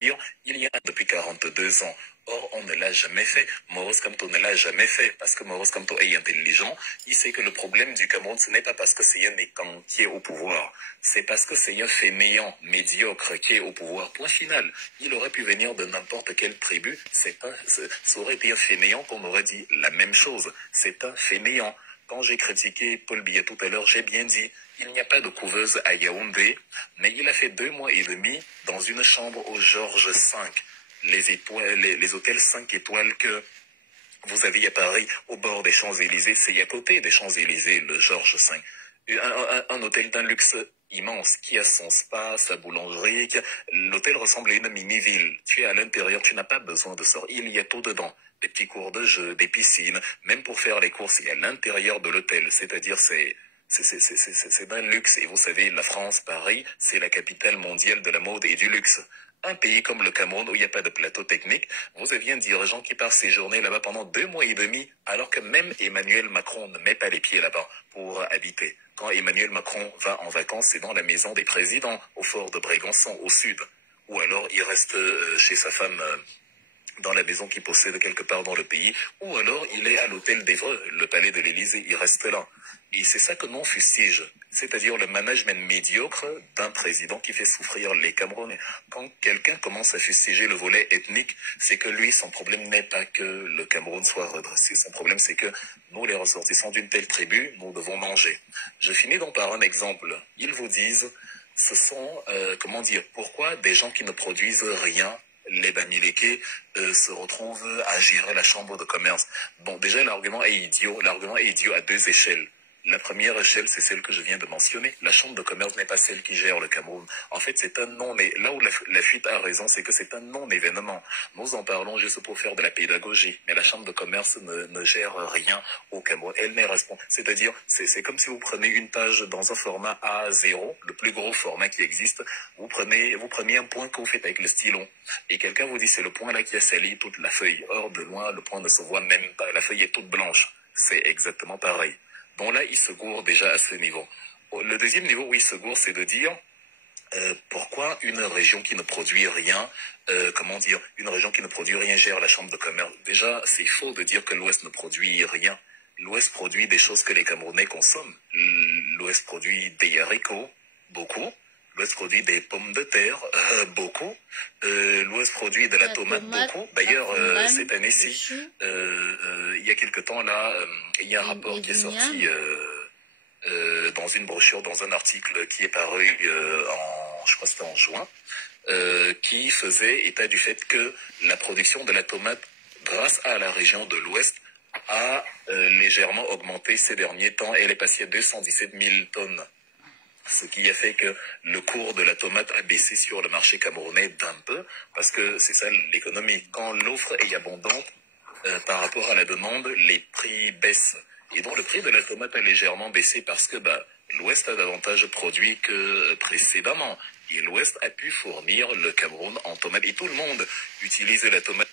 Il y a depuis 42 ans. Or, on ne l'a jamais fait. Maurice Kamto ne l'a jamais fait parce que Maurice Kamto est intelligent. Il sait que le problème du Cameroun, ce n'est pas parce que c'est un Mécan qui est au pouvoir. C'est parce que c'est un fainéant, médiocre qui est au pouvoir. Point final. Il aurait pu venir de n'importe quelle tribu. Ça aurait été un fainéant qu'on aurait dit la même chose. C'est un fainéant. Quand j'ai critiqué Paul Biya tout à l'heure, j'ai bien dit, il n'y a pas de couveuse à Yaoundé, mais il a fait 2 mois et demi dans une chambre au Georges V. Les hôtels 5 étoiles que vous avez à Paris, au bord des Champs-Élysées, c'est à côté des Champs-Élysées, le Georges V. Un hôtel d'un luxe immense, qui a son spa, sa boulangerie. L'hôtel ressemble à une mini-ville. Tu es à l'intérieur, tu n'as pas besoin de sortir. Il y a tout dedans. Des petits cours de jeu, des piscines, même pour faire les courses, il y a l'intérieur de l'hôtel. C'est-à-dire, c'est d'un luxe. Et vous savez, la France, Paris, c'est la capitale mondiale de la mode et du luxe. Un pays comme le Cameroun où il n'y a pas de plateau technique, vous avez un dirigeant qui part séjourner là-bas pendant 2 mois et demi, alors que même Emmanuel Macron ne met pas les pieds là-bas pour habiter. Quand Emmanuel Macron va en vacances, c'est dans la maison des présidents, au fort de Brégançon, au sud. Ou alors il reste chez sa femme dans la maison qu'il possède quelque part dans le pays, ou alors il est à l'hôtel d'Évreux, le palais de l'Élysée, il reste là. Et c'est ça que l'on fustige, c'est-à-dire le management médiocre d'un président qui fait souffrir les Camerounais. Quand quelqu'un commence à fustiger le volet ethnique, c'est que lui, son problème n'est pas que le Cameroun soit redressé, son problème c'est que nous, les ressortissants d'une telle tribu, nous devons manger. Je finis donc par un exemple. Ils vous disent, ce sont, comment dire, pourquoi des gens qui ne produisent rien, les Bamileke, se retrouvent à gérer la chambre de commerce. Bon, déjà, l'argument est idiot. L'argument est idiot à 2 échelles. La première échelle, c'est celle que je viens de mentionner. La chambre de commerce n'est pas celle qui gère le Cameroun. En fait, c'est un non, mais là où la fuite a raison, c'est que c'est un non-événement. Nous en parlons juste pour faire de la pédagogie. Mais la chambre de commerce ne gère rien au Cameroun. Elle n'est responsable. C'est-à-dire, c'est comme si vous prenez une page dans un format A0, le plus gros format qui existe. Vous prenez un point que vous faites avec le stylo. Et quelqu'un vous dit, c'est le point là qui a sali toute la feuille. Or, de loin, le point ne se voit même pas. La feuille est toute blanche. C'est exactement pareil. Bon, là, il se gourre déjà à ce niveau. Le deuxième niveau où il se gourre, c'est de dire pourquoi une région qui ne produit rien, une région qui ne produit rien gère la chambre de commerce. Déjà, c'est faux de dire que l'Ouest ne produit rien. L'Ouest produit des choses que les Camerounais consomment. L'Ouest produit des haricots, beaucoup. L'Ouest produit des pommes de terre, beaucoup. L'Ouest produit de la tomate, beaucoup. D'ailleurs, cette année-ci, il y a quelque temps là, il y a un rapport qui est sorti dans une brochure, dans un article qui est paru je crois que c'était en juin, qui faisait état du fait que la production de la tomate, grâce à la région de l'Ouest, a légèrement augmenté ces derniers temps. Elle est passée à 217 000 tonnes. Ce qui a fait que le cours de la tomate a baissé sur le marché camerounais d'un peu, parce que c'est ça l'économie. Quand l'offre est abondante par rapport à la demande, les prix baissent. Et donc le prix de la tomate a légèrement baissé parce que l'Ouest a davantage produit que précédemment. Et l'Ouest a pu fournir le Cameroun en tomate. Et tout le monde utilise la tomate.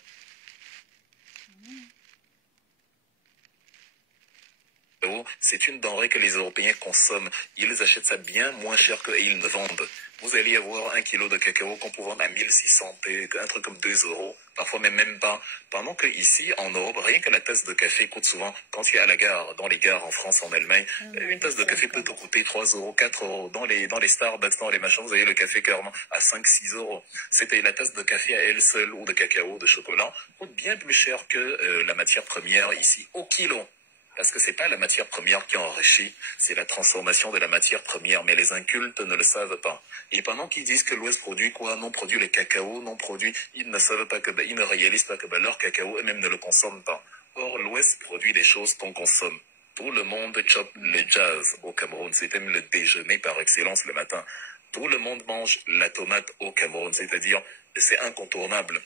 C'est une denrée que les Européens consomment. Ils achètent ça bien moins cher et ils ne vendent. Vous allez avoir 1 kilo de cacao qu'on peut vendre à 1600, un truc comme 2 euros, parfois même pas. Pendant que ici, en Europe, rien que la tasse de café coûte souvent, quand tu es à la gare, dans les gares en France, en Allemagne, une tasse de café peut te coûter 3 euros, 4 euros. Dans les Starbucks, dans les machins, vous avez le café carrément à 5, 6 euros. C'était la tasse de café à elle seule ou de cacao, de chocolat, coûte bien plus cher que la matière première ici, au kilo. Parce que c'est pas la matière première qui enrichit, c'est la transformation de la matière première, mais les incultes ne le savent pas. Et pendant qu'ils disent que l'Ouest produit quoi, non produit le cacao, non produit, ils ne savent pas ils ne réalisent pas que leur cacao eux-mêmes ne le consomment pas. Or, l'Ouest produit des choses qu'on consomme. Tout le monde chope le jazz au Cameroun, c'est même le déjeuner par excellence le matin. Tout le monde mange la tomate au Cameroun, c'est-à-dire, c'est incontournable.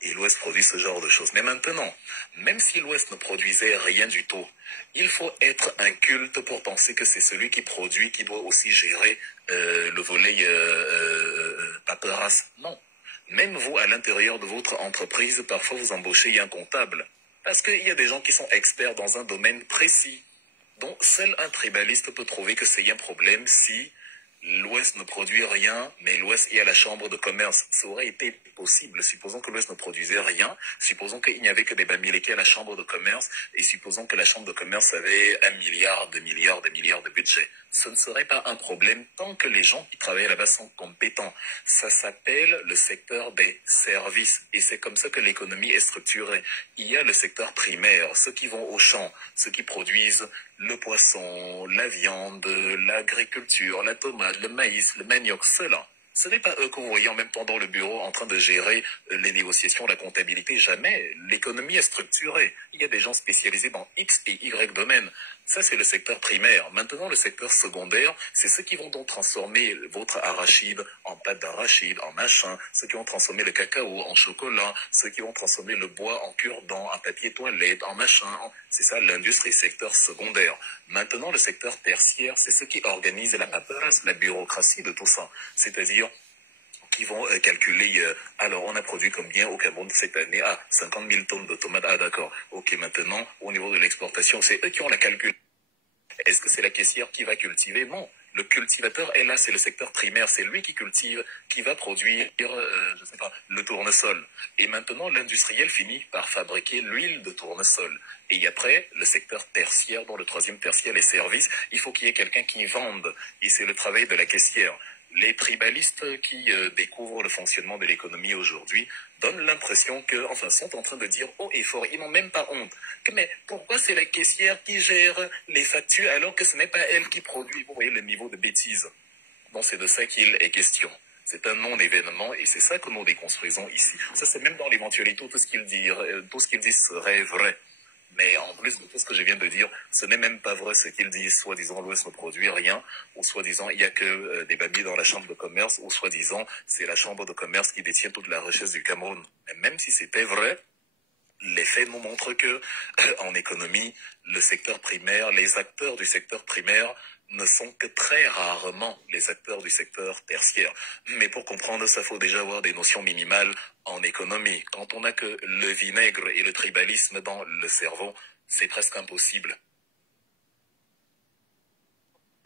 Et l'Ouest produit ce genre de choses. Mais maintenant, même si l'Ouest ne produisait rien du tout, il faut être inculte pour penser que c'est celui qui produit qui doit aussi gérer le volet paperasse. Non. Même vous, à l'intérieur de votre entreprise, parfois vous embauchez un comptable. Parce qu'il y a des gens qui sont experts dans un domaine précis. Donc, seul un tribaliste peut trouver que c'est un problème si L'Ouest ne produit rien, mais l'Ouest est à la chambre de commerce. Ça aurait été possible. Supposons que l'Ouest ne produisait rien. Supposons qu'il n'y avait que des Bamileke à la chambre de commerce. Et supposons que la chambre de commerce avait 1 milliard, 2 milliards, 2 milliards de budget. Ce ne serait pas un problème tant que les gens qui travaillent là-bas sont compétents. Ça s'appelle le secteur des services. Et c'est comme ça que l'économie est structurée. Il y a le secteur primaire, ceux qui vont au champ, ceux qui produisent le poisson, la viande, l'agriculture, la tomate, le maïs, le manioc, ceux-là. Ce n'est pas eux que vous voyez en même temps dans le bureau en train de gérer les négociations, la comptabilité. Jamais. L'économie est structurée. Il y a des gens spécialisés dans X et Y domaines. Ça, c'est le secteur primaire. Maintenant, le secteur secondaire, c'est ceux qui vont donc transformer votre arachide en pâte d'arachide, en machin, ceux qui vont transformer le cacao en chocolat, ceux qui vont transformer le bois en cure-dent, en papier toilette, en machin. C'est ça l'industrie, secteur secondaire. Maintenant, le secteur tertiaire, c'est ceux qui organisent la paperasse, la bureaucratie de tout ça. C'est-à-dire qui vont calculer, alors on a produit combien au Cameroun cette année? Ah, 50 000 tonnes de tomates. Ah d'accord. Ok, maintenant, au niveau de l'exportation, c'est eux qui ont la calcul. Est-ce que c'est la caissière qui va cultiver? Non. Le cultivateur est là, c'est le secteur primaire, c'est lui qui cultive, qui va produire, je sais pas, le tournesol. Et maintenant, l'industriel finit par fabriquer l'huile de tournesol. Et après, le secteur tertiaire, dont le troisième tertiaire, les services, il faut qu'il y ait quelqu'un qui vende. Et c'est le travail de la caissière. Les tribalistes qui découvrent le fonctionnement de l'économie aujourd'hui donnent l'impression que, enfin, sont en train de dire haut et fort, ils n'ont même pas honte. Mais pourquoi c'est la caissière qui gère les factures alors que ce n'est pas elle qui produit? Vous voyez le niveau de bêtise. Bon, c'est de ça qu'il est question. C'est un non-événement et c'est ça que nous déconstruisons ici. Ça, c'est même dans l'éventualité où tout ce qu'il dit serait vrai. Mais en plus de tout ce que je viens de dire, ce n'est même pas vrai ce qu'ils disent. Soi-disant, l'Ouest ne produit rien, ou soi-disant, il n'y a que des babys dans la chambre de commerce, ou soi-disant, c'est la chambre de commerce qui détient toute la richesse du Cameroun. Mais même si c'était vrai, les faits nous montrent que, en économie, le secteur primaire, les acteurs du secteur primaire ne sont que très rarement les acteurs du secteur tertiaire. Mais pour comprendre ça, il faut déjà avoir des notions minimales en économie. Quand on n'a que le vinaigre et le tribalisme dans le cerveau, c'est presque impossible.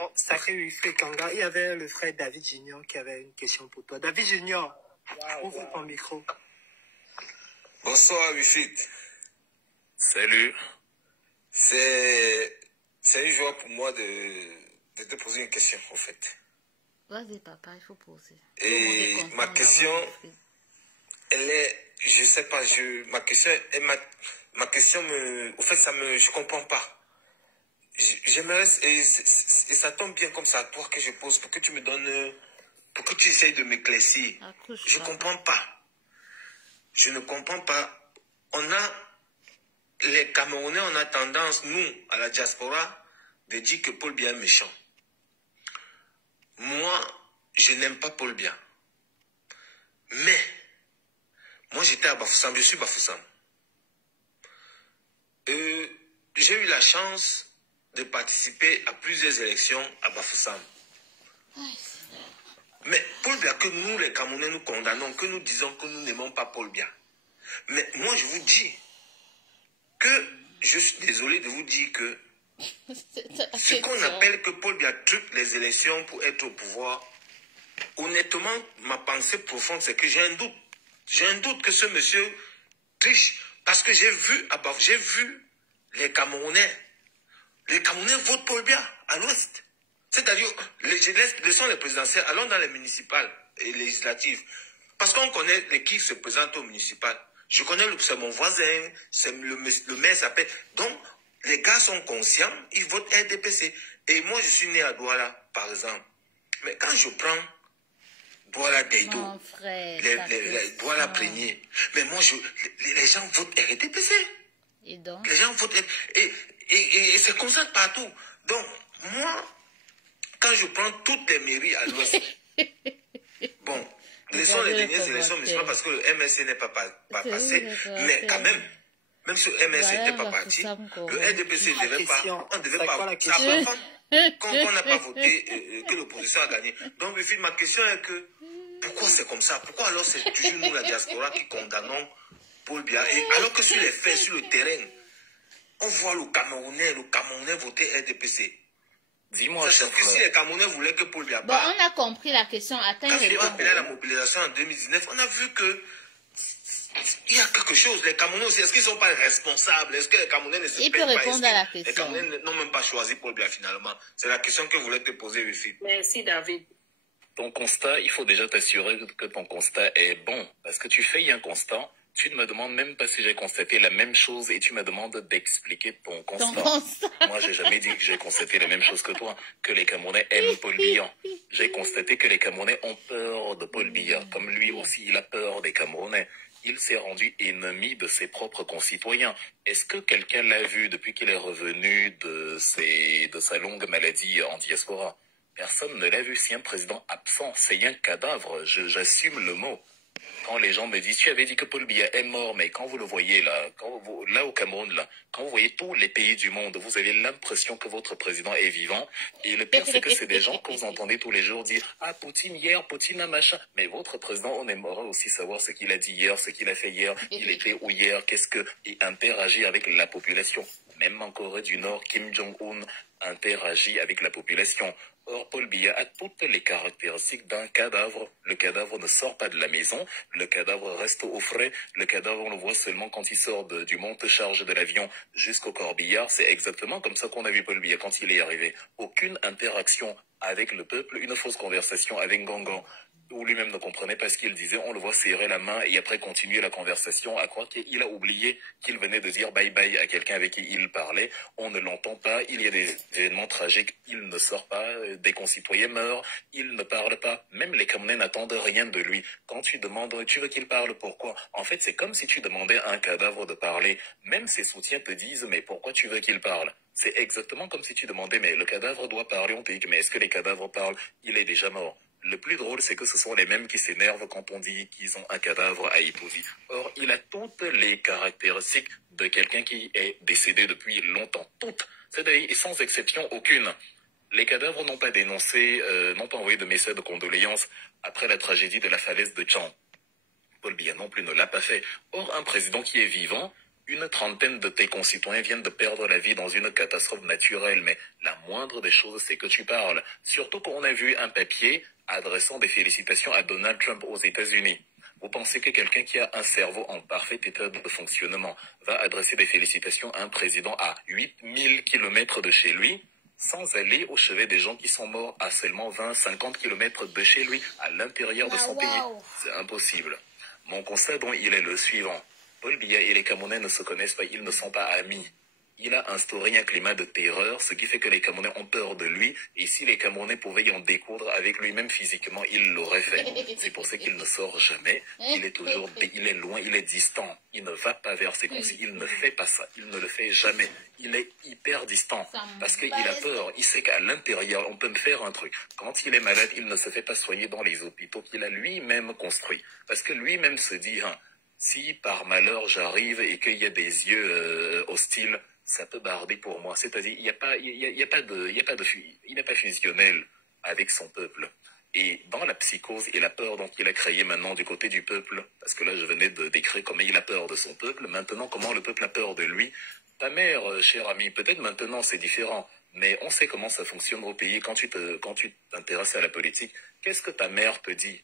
Oh, sacré Wilfried Kanga, il y avait le frère David Junior qui avait une question pour toi. David Junior, ouvre ton micro. Bonsoir Wilfried. Salut. C'est une joie pour moi de te poser une question, en fait. Vas-y, papa, il faut poser. Et ma question, elle est, je sais pas, ma question au fait, je comprends pas. J'aimerais, et ça tombe bien comme ça à toi que je pose, pour que tu me donnes, pour que tu essayes de m'éclaircir. Je comprends pas. Je ne comprends pas. Les Camerounais, on a tendance, nous, à la diaspora, de dire que Paul Biya est méchant. Moi, je n'aime pas Paul Biya. Mais, moi j'étais à Bafoussam, je suis Bafoussam. J'ai eu la chance de participer à plusieurs élections à Bafoussam. Mais Paul Biya, que nous les Camerounais nous condamnons, que nous disons que nous n'aimons pas Paul Biya. Mais moi je vous dis que je suis désolé de vous dire que ce qu'on appelle que Paul Biya truque les élections pour être au pouvoir, honnêtement, ma pensée profonde, c'est que j'ai un doute. J'ai un doute que ce monsieur triche. Parce que j'ai vu les Camerounais. Les Camerounais votent Paul Biya à l'Ouest. C'est-à-dire, laissons les présidentielles, allons dans les municipales et législatives. Parce qu'on connaît qui se présente au municipal. Je connais, c'est mon voisin, le maire s'appelle. Donc, les gars sont conscients, ils votent RDPC. Et moi, je suis né à Douala, par exemple. Mais quand je prends Douala Deido, Douala Prégnier, mais moi, les gens votent RDPC. Et donc? Les gens votent. Et c'est comme ça partout. Donc, moi, quand je prends toutes les mairies à l'Ouest, bon, laissons les dernières élections municipales parce que le MSC n'est pas passé, mais quand même si le MSC n'était pas parti, le RDPC ne devait pas, on ne devait pas, qu'on n'a pas voté, que l'opposition a gagné. Donc, ma question est que, pourquoi c'est comme ça? Pourquoi alors c'est toujours nous, la diaspora, qui condamnons Paul Biya? Et alors que sur les faits, sur le terrain, on voit le Camerounais voter RDPC. Dis-moi, cher que si frère. les Camerounais voulaient que Paul Biya Bon, parte, on a compris la question. Attends, quand il réponds. a appelé à la mobilisation en 2019, on a vu que il y a quelque chose. Les Camerounais aussi, est-ce qu'ils ne sont pas responsables? Est-ce que les Camerounais ne se Il payent peut pas? répondre à la Les question. Camerounais n'ont même pas choisi Paul Biya finalement. C'est la question que voulait te poser, Wifi. Merci, David. Ton constat, il faut déjà t'assurer que ton constat est bon. Parce que tu fais un constat, tu ne me demandes même pas si j'ai constaté la même chose et tu me demandes d'expliquer ton constat. Moi, j'ai jamais dit que j'ai constaté la même chose que toi, que les Camerounais aiment Paul Biya. J'ai constaté que les Camerounais ont peur de Paul Biya, comme lui aussi, il a peur des Camerounais. Il s'est rendu ennemi de ses propres concitoyens. Est-ce que quelqu'un l'a vu depuis qu'il est revenu de sa longue maladie en diaspora? Personne ne l'a vu. Si un président absent, c'est un cadavre. J'assume le mot. Quand les gens me disent, tu avais dit que Paul Biya est mort, mais quand vous le voyez là, là au Cameroun, là, quand vous voyez tous les pays du monde, vous avez l'impression que votre président est vivant. Et le pire, c'est que c'est des gens que vous entendez tous les jours dire, ah, Poutine hier, Poutine a machin. Mais votre président, on aimerait aussi savoir ce qu'il a dit hier, ce qu'il a fait hier, il était où hier, et interagir avec la population. Même en Corée du Nord, Kim Jong-un interagit avec la population. Or, Paul Biya a toutes les caractéristiques d'un cadavre. Le cadavre ne sort pas de la maison, le cadavre reste au frais, le cadavre on le voit seulement quand il sort du monte-charge de l'avion jusqu'au corbillard. C'est exactement comme ça qu'on a vu Paul Biya quand il est arrivé. Aucune interaction avec le peuple, une fausse conversation avec Gangan, où lui-même ne comprenait pas ce qu'il disait, on le voit serrer la main et après continuer la conversation, à croire qu'il a oublié qu'il venait de dire bye bye à quelqu'un avec qui il parlait, on ne l'entend pas, il y a des événements tragiques, il ne sort pas, des concitoyens meurent, il ne parle pas, même les Camerounais n'attendent rien de lui. Quand tu demandes, tu veux qu'il parle, pourquoi? En fait, c'est comme si tu demandais à un cadavre de parler, même ses soutiens te disent, mais pourquoi tu veux qu'il parle? C'est exactement comme si tu demandais, mais le cadavre doit parler, on te dit, mais est-ce que les cadavres parlent? Il est déjà mort. Le plus drôle, c'est que ce sont les mêmes qui s'énervent quand on dit qu'ils ont un cadavre à Itosi. Or, il a toutes les caractéristiques de quelqu'un qui est décédé depuis longtemps. Toutes. C'est-à-dire, et sans exception aucune. Les cadavres n'ont pas dénoncé, n'ont pas envoyé de message de condoléances après la tragédie de la falaise de Tchang. Paul Biya non plus ne l'a pas fait. Or, un président qui est vivant, une trentaine de tes concitoyens viennent de perdre la vie dans une catastrophe naturelle, mais la moindre des choses, c'est que tu parles. Surtout qu'on a vu un papier adressant des félicitations à Donald Trump aux États-Unis. Vous pensez que quelqu'un qui a un cerveau en parfait état de fonctionnement va adresser des félicitations à un président à 8000 km de chez lui, sans aller au chevet des gens qui sont morts à seulement 20-50 km de chez lui, à l'intérieur de son pays? C'est impossible. Mon constat, donc, il est le suivant. Paul Biya et les Camerounais ne se connaissent pas, ils ne sont pas amis. Il a instauré un climat de terreur, ce qui fait que les Camerounais ont peur de lui, et si les Camerounais pouvaient y en découdre avec lui-même physiquement, il l'aurait fait. C'est pour ça qu'il ne sort jamais, il est loin, il est distant, il ne va pas vers ses conseils, il ne fait pas ça, il ne le fait jamais. Il est hyper distant, parce qu'il a peur, il sait qu'à l'intérieur, on peut me faire un truc. Quand il est malade, il ne se fait pas soigner dans les hôpitaux qu'il a lui-même construits, parce que lui-même se dit, si par malheur j'arrive et qu'il y a des yeux hostiles, ça peut barder pour moi. C'est-à-dire, il n'est pas fusionnel avec son peuple. Et dans la psychose et la peur dont il a créé maintenant du côté du peuple, parce que là je venais de décrire comment il a peur de son peuple, maintenant comment le peuple a peur de lui. Ta mère, cher ami, peut-être maintenant c'est différent, mais on sait comment ça fonctionne au pays quand tu t'intéresses à la politique. Qu'est-ce que ta mère te dit?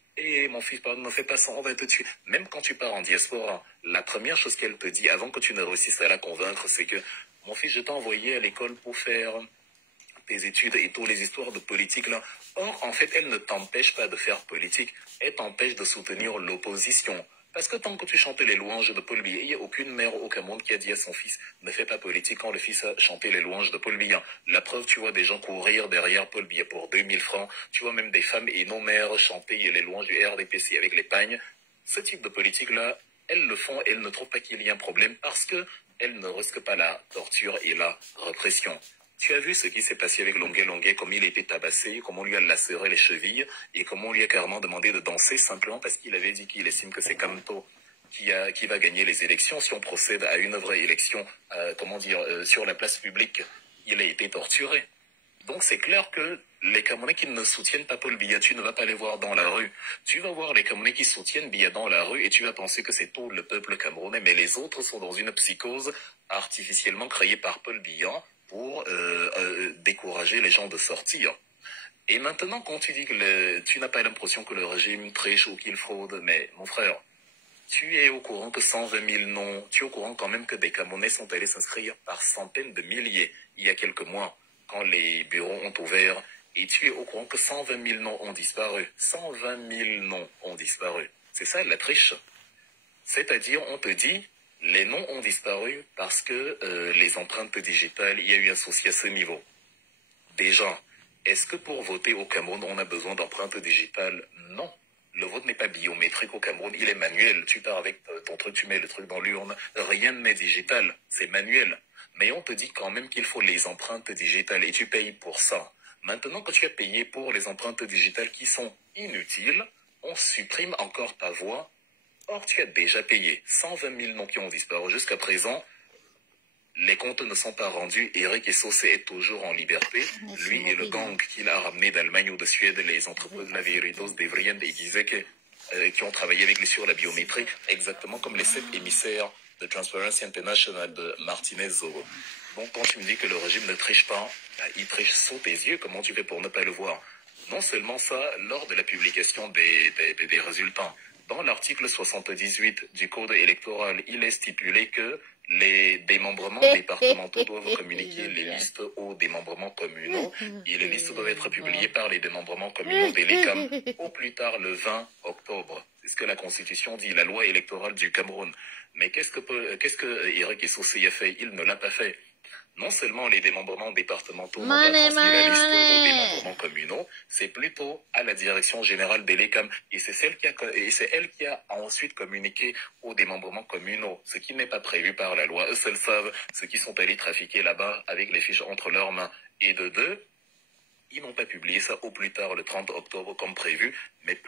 Mon fils, ne fais pas ça, on va te tuer. Même quand tu pars en diaspora, la première chose qu'elle te dit, avant que tu ne réussisses à la convaincre, c'est que, mon fils, je t'ai envoyé à l'école pour faire tes études et toutes les histoires de politique là. Or, en fait, elle ne t'empêche pas de faire politique, elle t'empêche de soutenir l'opposition. Parce que tant que tu chantes les louanges de Paul Biya, il n'y a aucune mère au Cameroun qui a dit à son fils « Ne fais pas politique » quand le fils a chanté les louanges de Paul Biya. La preuve, tu vois des gens courir derrière Paul Biya pour 2000 francs. Tu vois même des femmes et non-mères chanter les louanges du RDPC avec les pagnes. Ce type de politique-là, elles le font, elles ne trouvent pas qu'il y ait un problème parce qu'elles ne risquent pas la torture et la répression. Tu as vu ce qui s'est passé avec Longuet Longuet, comme il a été tabassé, comment on lui a lacéré les chevilles, et comment on lui a carrément demandé de danser simplement parce qu'il avait dit qu'il estime que c'est Kamto qui va gagner les élections. Si on procède à une vraie élection, sur la place publique, il a été torturé. Donc c'est clair que les Camerounais qui ne soutiennent pas Paul Biya, tu ne vas pas les voir dans la rue. Tu vas voir les Camerounais qui soutiennent Biya dans la rue et tu vas penser que c'est tout le peuple camerounais, mais les autres sont dans une psychose artificiellement créée par Paul Biya pour décourager les gens de sortir. Et maintenant, quand tu dis que tu n'as pas l'impression que le régime triche ou qu'il fraude, mais mon frère, tu es au courant que 120 000 noms, tu es au courant quand même que des Camerounais sont allés s'inscrire par centaines de milliers il y a quelques mois, quand les bureaux ont ouvert, et tu es au courant que 120 000 noms ont disparu. 120 000 noms ont disparu. C'est ça la triche. C'est-à-dire, on te dit, les noms ont disparu parce que les empreintes digitales, il y a eu un souci à ce niveau. Déjà, est-ce que pour voter au Cameroun, on a besoin d'empreintes digitales? Non. Le vote n'est pas biométrique au Cameroun, il est manuel. Tu pars avec ton truc, tu mets le truc dans l'urne. Rien n'est digital, c'est manuel. Mais on te dit quand même qu'il faut les empreintes digitales et tu payes pour ça. Maintenant que tu as payé pour les empreintes digitales qui sont inutiles, on supprime encore ta voix. Or, tu as déjà payé 120 000 noms qui ont disparu jusqu'à présent. Les comptes ne sont pas rendus. Eric Essossé est toujours en liberté. Lui et le gang qu'il a ramené d'Allemagne ou de Suède, les entreprises La Veridos, Devrien et Gizek, qui ont travaillé avec lui sur la biométrie, exactement comme les 7 émissaires de Transparency International de Martinez Zoro. Donc, quand tu me dis que le régime ne triche pas, il triche sous tes yeux. Comment tu fais pour ne pas le voir? Non seulement ça, lors de la publication des résultats, dans l'article 78 du Code électoral, il est stipulé que les démembrements départementaux doivent communiquer les listes aux démembrements communaux et les listes doivent être publiées par les démembrements communaux des LECAM au plus tard le 20 octobre. C'est ce que la Constitution dit, la loi électorale du Cameroun. Mais qu'est-ce que Eric Essossé a fait? Il ne l'a pas fait. Non seulement les démembrements départementaux n'ont pas transmis la liste aux démembrements communaux, c'est plutôt à la direction générale des LECAM. Et c'est elle qui a ensuite communiqué aux démembrements communaux, ce qui n'est pas prévu par la loi. Eux seuls savent ceux qui sont allés trafiquer là-bas avec les fiches entre leurs mains. Et de deux, ils n'ont pas publié ça au plus tard le 30 octobre comme prévu, mais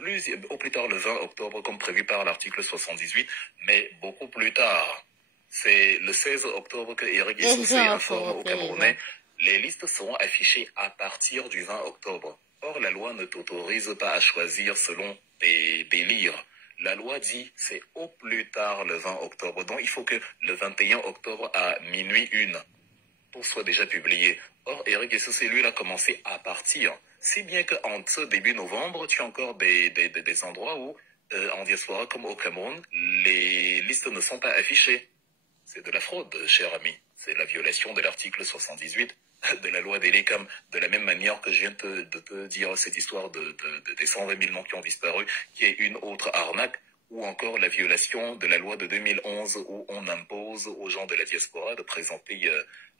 au plus tard le 20 octobre comme prévu par l'article 78, mais beaucoup plus tard. C'est le 16 octobre que Eric Essossé informe aux Camerounais. Les listes seront affichées à partir du 20 octobre. Or, la loi ne t'autorise pas à choisir selon tes délires. La loi dit c'est au plus tard le 20 octobre. Donc, il faut que le 21 octobre à minuit 1, tout soit déjà publié. Or, Eric Essossé, lui, il a commencé à partir. Si bien qu'en ce début novembre, tu as encore des endroits où, en diaspora comme au Cameroun, les listes ne sont pas affichées. C'est de la fraude, cher ami. C'est la violation de l'article 78 de la loi des LECAM. De la même manière que je viens de te dire cette histoire des 120 000 noms qui ont disparu, qui est une autre arnaque, ou encore la violation de la loi de 2011 où on impose aux gens de la diaspora de présenter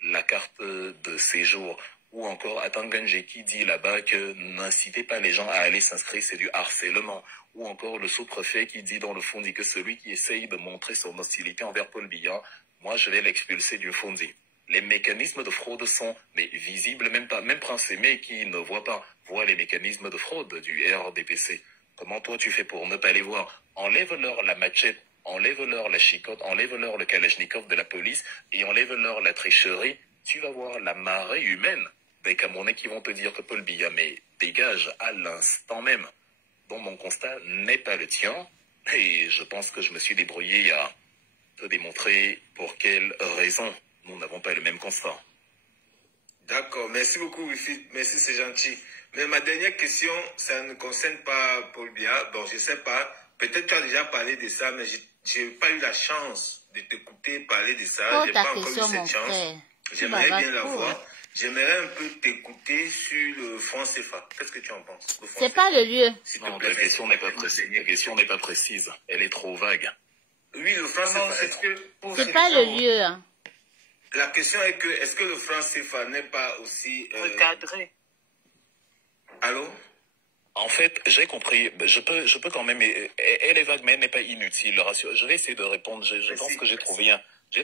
la carte de séjour. Ou encore Atanganje qui dit là-bas que n'incitez pas les gens à aller s'inscrire, c'est du harcèlement. Ou encore le sous-préfet qui dit dans le Fondi que celui qui essaye de montrer son hostilité envers Paul Biya, moi je vais l'expulser du Fondi. Les mécanismes de fraude sont visibles, même Prince Aimé qui ne voit pas, voit les mécanismes de fraude du RDPC. Comment toi tu fais pour ne pas les voir? Enlève-leur la machette, enlève-leur la chicotte, enlève-leur le kalachnikov de la police et enlève-leur la tricherie. Tu vas voir la marée humaine des Camerounais qui vont te dire que Paul Biya, mais dégage à l'instant même. Bon, mon constat n'est pas le tien, et je pense que je me suis débrouillé à te démontrer pour quelles raisons nous n'avons pas le même constat. D'accord, merci beaucoup Wilfried, merci, c'est gentil. Mais ma dernière question, ça ne concerne pas Paul Biya. Bon, je sais pas, peut-être tu as déjà parlé de ça, mais j'ai pas eu la chance de t'écouter parler de ça. J'ai pas encore eu cette chance. J'aimerais bien la voir. J'aimerais un peu t'écouter sur le franc CFA. Qu'est-ce que tu en penses? C'est pas le lieu. Non, ta question n'est pas précise. La question n'est pas précise. Elle est trop vague. Oui, le franc CFA. C'est pas le lieu. Hein. La question est que, est-ce que le franc CFA n'est pas aussi... recadré. Allô? En fait, j'ai compris. Je peux quand même... Elle est vague, mais elle n'est pas inutile. Je vais essayer de répondre. Je pense que j'ai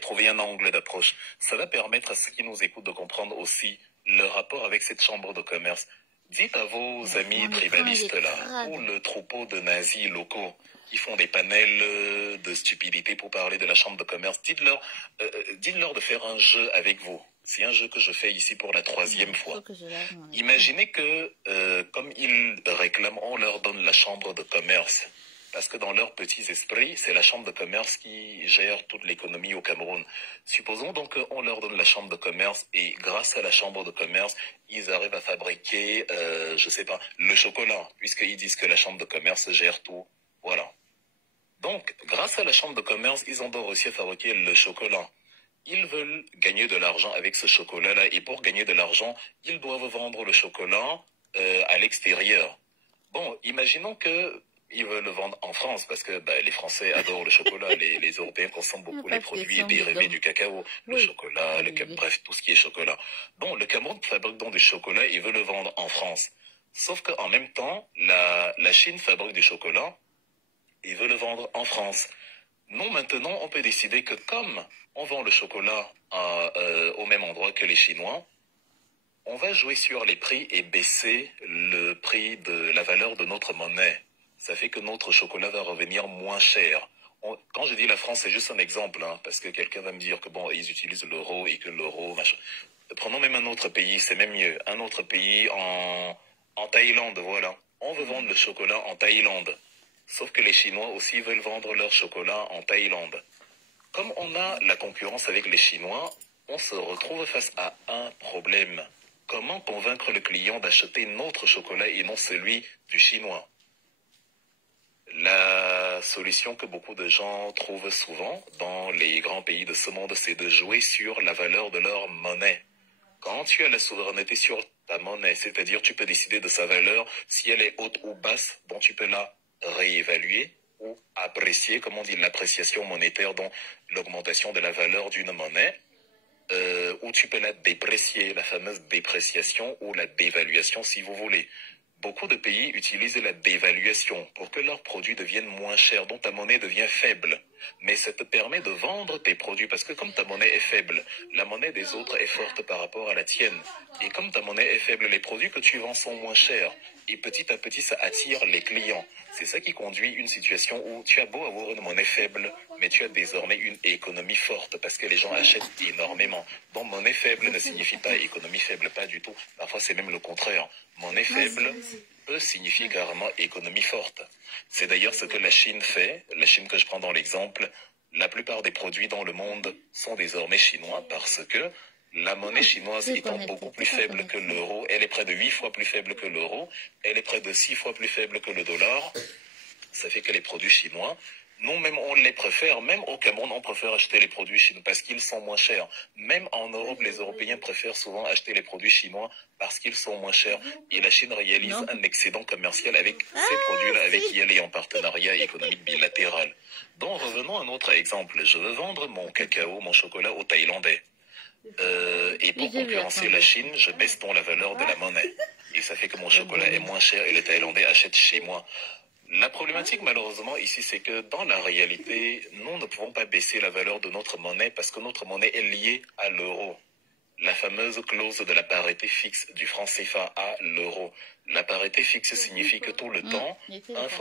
trouvé un angle d'approche. Ça va permettre à ceux qui nous écoutent de comprendre aussi le rapport avec cette chambre de commerce. Dites à vos amis tribalistes là, ou le troupeau de nazis locaux qui font des panels de stupidité pour parler de la chambre de commerce, dites-leur de faire un jeu avec vous. C'est un jeu que je fais ici pour la 3e fois. Imaginez que, comme ils réclament, on leur donne la chambre de commerce. parce que dans leurs petits esprits, c'est la chambre de commerce qui gère toute l'économie au Cameroun. Supposons donc qu'on leur donne la chambre de commerce et grâce à la chambre de commerce, ils arrivent à fabriquer, je sais pas, le chocolat, puisqu'ils disent que la chambre de commerce gère tout. Voilà. Donc, grâce à la chambre de commerce, ils ont donc réussi à fabriquer le chocolat. Ils veulent gagner de l'argent avec ce chocolat-là et pour gagner de l'argent, ils doivent vendre le chocolat à l'extérieur. Bon, imaginons que ils veulent le vendre en France parce que les Français adorent le chocolat, les Européens consomment beaucoup les produits dérivés du cacao, le chocolat, bref, tout ce qui est chocolat. Bon, le Cameroun fabrique donc du chocolat et veut le vendre en France. Sauf qu'en même temps, la Chine fabrique du chocolat et veut le vendre en France. Nous, maintenant, on peut décider que comme on vend le chocolat au même endroit que les Chinois, on va jouer sur les prix et baisser le prix de la valeur de notre monnaie. Ça fait que notre chocolat va revenir moins cher. Quand je dis la France, c'est juste un exemple, hein, parce que quelqu'un va me dire que bon, ils utilisent l'euro et que l'euro, machin. Prenons même un autre pays, c'est même mieux. Un autre pays en Thaïlande, voilà. On veut vendre le chocolat en Thaïlande. Sauf que les Chinois aussi veulent vendre leur chocolat en Thaïlande. Comme on a la concurrence avec les Chinois, on se retrouve face à un problème. Comment convaincre le client d'acheter notre chocolat et non celui du Chinois? La solution que beaucoup de gens trouvent souvent dans les grands pays de ce monde, c'est de jouer sur la valeur de leur monnaie. Quand tu as la souveraineté sur ta monnaie, c'est-à-dire tu peux décider de sa valeur, si elle est haute ou basse, donc tu peux la réévaluer ou apprécier, comme on dit, l'appréciation monétaire, donc l'augmentation de la valeur d'une monnaie, ou tu peux la déprécier, la fameuse dépréciation ou la dévaluation si vous voulez. Beaucoup de pays utilisent la dévaluation pour que leurs produits deviennent moins chers, dont ta monnaie devient faible. Mais ça te permet de vendre tes produits parce que comme ta monnaie est faible, la monnaie des autres est forte par rapport à la tienne. Et comme ta monnaie est faible, les produits que tu vends sont moins chers. Et petit à petit, ça attire les clients. C'est ça qui conduit une situation où tu as beau avoir une monnaie faible, mais tu as désormais une économie forte parce que les gens achètent énormément. Donc monnaie faible ne signifie pas économie faible, pas du tout. Parfois c'est même le contraire. Monnaie faible peut signifier carrément économie forte. C'est d'ailleurs ce que la Chine fait. La Chine que je prends dans l'exemple, la plupart des produits dans le monde sont désormais chinois parce que la monnaie chinoise étant beaucoup plus faible que l'euro, elle est près de 8 fois plus faible que l'euro, elle est près de 6 fois plus faible que le dollar. Ça fait que les produits chinois, nous-mêmes, on les préfère. Même au Cameroun, on préfère acheter les produits chinois parce qu'ils sont moins chers. Même en Europe, les Européens préfèrent souvent acheter les produits chinois parce qu'ils sont moins chers. Et la Chine réalise un excédent commercial avec ces produits-là, avec qui elle est en partenariat économique bilatéral. Donc, revenons à notre exemple. Je veux vendre mon cacao, mon chocolat aux Thaïlandais. Et pour concurrencer la Chine, je baisse donc la valeur de la monnaie. Et ça fait que mon chocolat est moins cher et les Thaïlandais achètent chez moi. La problématique, malheureusement, ici, c'est que dans la réalité, nous ne pouvons pas baisser la valeur de notre monnaie parce que notre monnaie est liée à l'euro. La fameuse clause de la parité fixe du franc CFA à l'euro. La parité fixe signifie que tout le temps,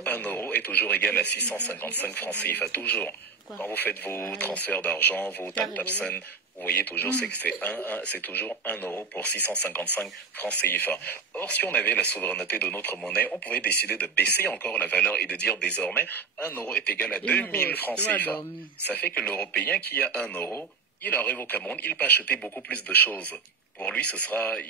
un euro est toujours égal à 655 francs CFA, toujours. Quand vous faites vos transferts d'argent, vos tap-tap-sen, vous voyez toujours, c'est que c'est toujours 1 euro pour 655 francs CFA. Or, si on avait la souveraineté de notre monnaie, on pouvait décider de baisser encore la valeur et de dire désormais 1 euro est égal à 2000 francs CFA. Ça fait que l'Européen qui a 1 euro, il arrive au Cameroun, il peut acheter beaucoup plus de choses. Pour lui,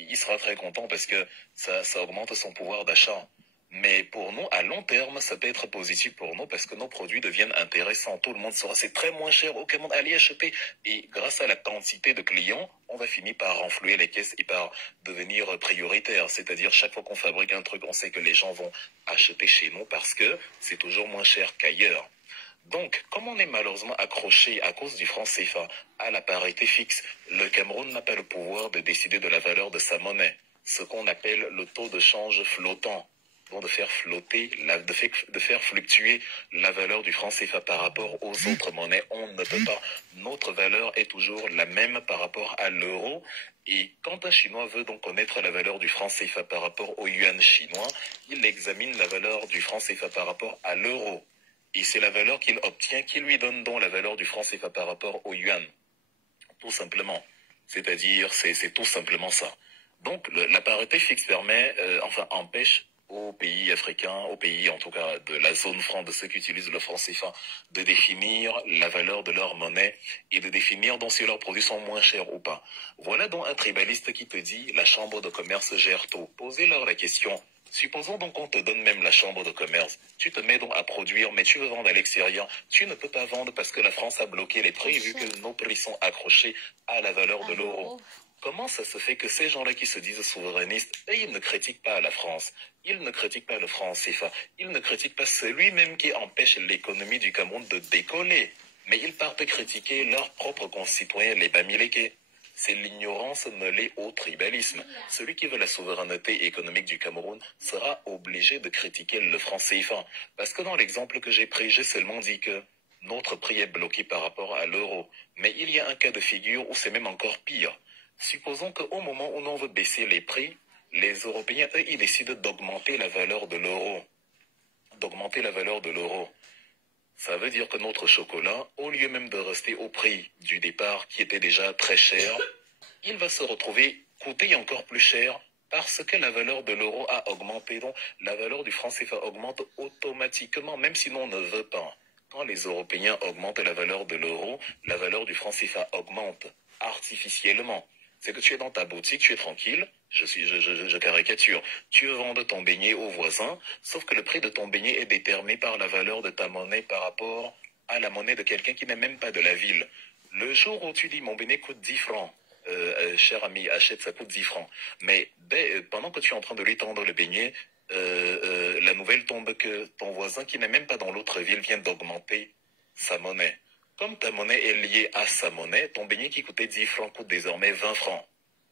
il sera très content parce que ça augmente son pouvoir d'achat. Mais pour nous, à long terme, ça peut être positif pour nous parce que nos produits deviennent intéressants. Tout le monde saura, c'est très moins cher au Cameroun, allez acheter. Et grâce à la quantité de clients, on va finir par renflouer les caisses et par devenir prioritaire. C'est-à-dire, chaque fois qu'on fabrique un truc, on sait que les gens vont acheter chez nous parce que c'est toujours moins cher qu'ailleurs. Donc, comme on est malheureusement accroché à cause du franc CFA à la parité fixe, le Cameroun n'a pas le pouvoir de décider de la valeur de sa monnaie, ce qu'on appelle le taux de change flottant. Donc de faire flotter, de faire fluctuer la valeur du franc CFA par rapport aux autres monnaies. On ne peut pas. Notre valeur est toujours la même par rapport à l'euro. Et quand un Chinois veut donc connaître la valeur du franc CFA par rapport au yuan chinois, il examine la valeur du franc CFA par rapport à l'euro. Et c'est la valeur qu'il obtient qui lui donne donc la valeur du franc CFA par rapport au yuan. Tout simplement. C'est-à-dire, c'est tout simplement ça. Donc, la parité fixe empêche aux pays africains, aux pays en tout cas de la zone franc, de ceux qui utilisent le franc CFA, de définir la valeur de leur monnaie et de définir donc si leurs produits sont moins chers ou pas. Voilà donc un tribaliste qui te dit la chambre de commerce gère tout. Posez-leur la question. Supposons donc qu'on te donne même la chambre de commerce. Tu te mets donc à produire, mais tu veux vendre à l'extérieur. Tu ne peux pas vendre parce que la France a bloqué les prix vu que nos prix sont accrochés à la valeur de l'euro. Comment ça se fait que ces gens-là qui se disent souverainistes, ils ne critiquent pas la France, ils ne critiquent pas le franc CFA, ils ne critiquent pas celui-même qui empêche l'économie du Cameroun de décoller, mais ils partent critiquer leurs propres concitoyens, les Bamileke. C'est l'ignorance mêlée au tribalisme. Celui qui veut la souveraineté économique du Cameroun sera obligé de critiquer le franc CFA. Parce que dans l'exemple que j'ai pris, j'ai seulement dit que notre prix est bloqué par rapport à l'euro. Mais il y a un cas de figure où c'est même encore pire. Supposons qu'au moment où l'on veut baisser les prix, les Européens, eux, ils décident d'augmenter la valeur de l'euro. D'augmenter la valeur de l'euro. Ça veut dire que notre chocolat, au lieu même de rester au prix du départ qui était déjà très cher, il va se retrouver coûter encore plus cher parce que la valeur de l'euro a augmenté. Donc la valeur du franc CFA augmente automatiquement, même si l'on ne veut pas. Quand les Européens augmentent la valeur de l'euro, la valeur du franc CFA augmente artificiellement. C'est que tu es dans ta boutique, tu es tranquille, je caricature, tu veux vendre ton beignet au voisin, sauf que le prix de ton beignet est déterminé par la valeur de ta monnaie par rapport à la monnaie de quelqu'un qui n'est même pas de la ville. Le jour où tu dis mon beignet coûte 10 francs, cher ami, achète, ça coûte 10 francs. Mais pendant que tu es en train de lui tendre le beignet, la nouvelle tombe que ton voisin qui n'est même pas dans l'autre ville vient d'augmenter sa monnaie. Comme ta monnaie est liée à sa monnaie, ton beignet qui coûtait 10 francs coûte désormais 20 francs.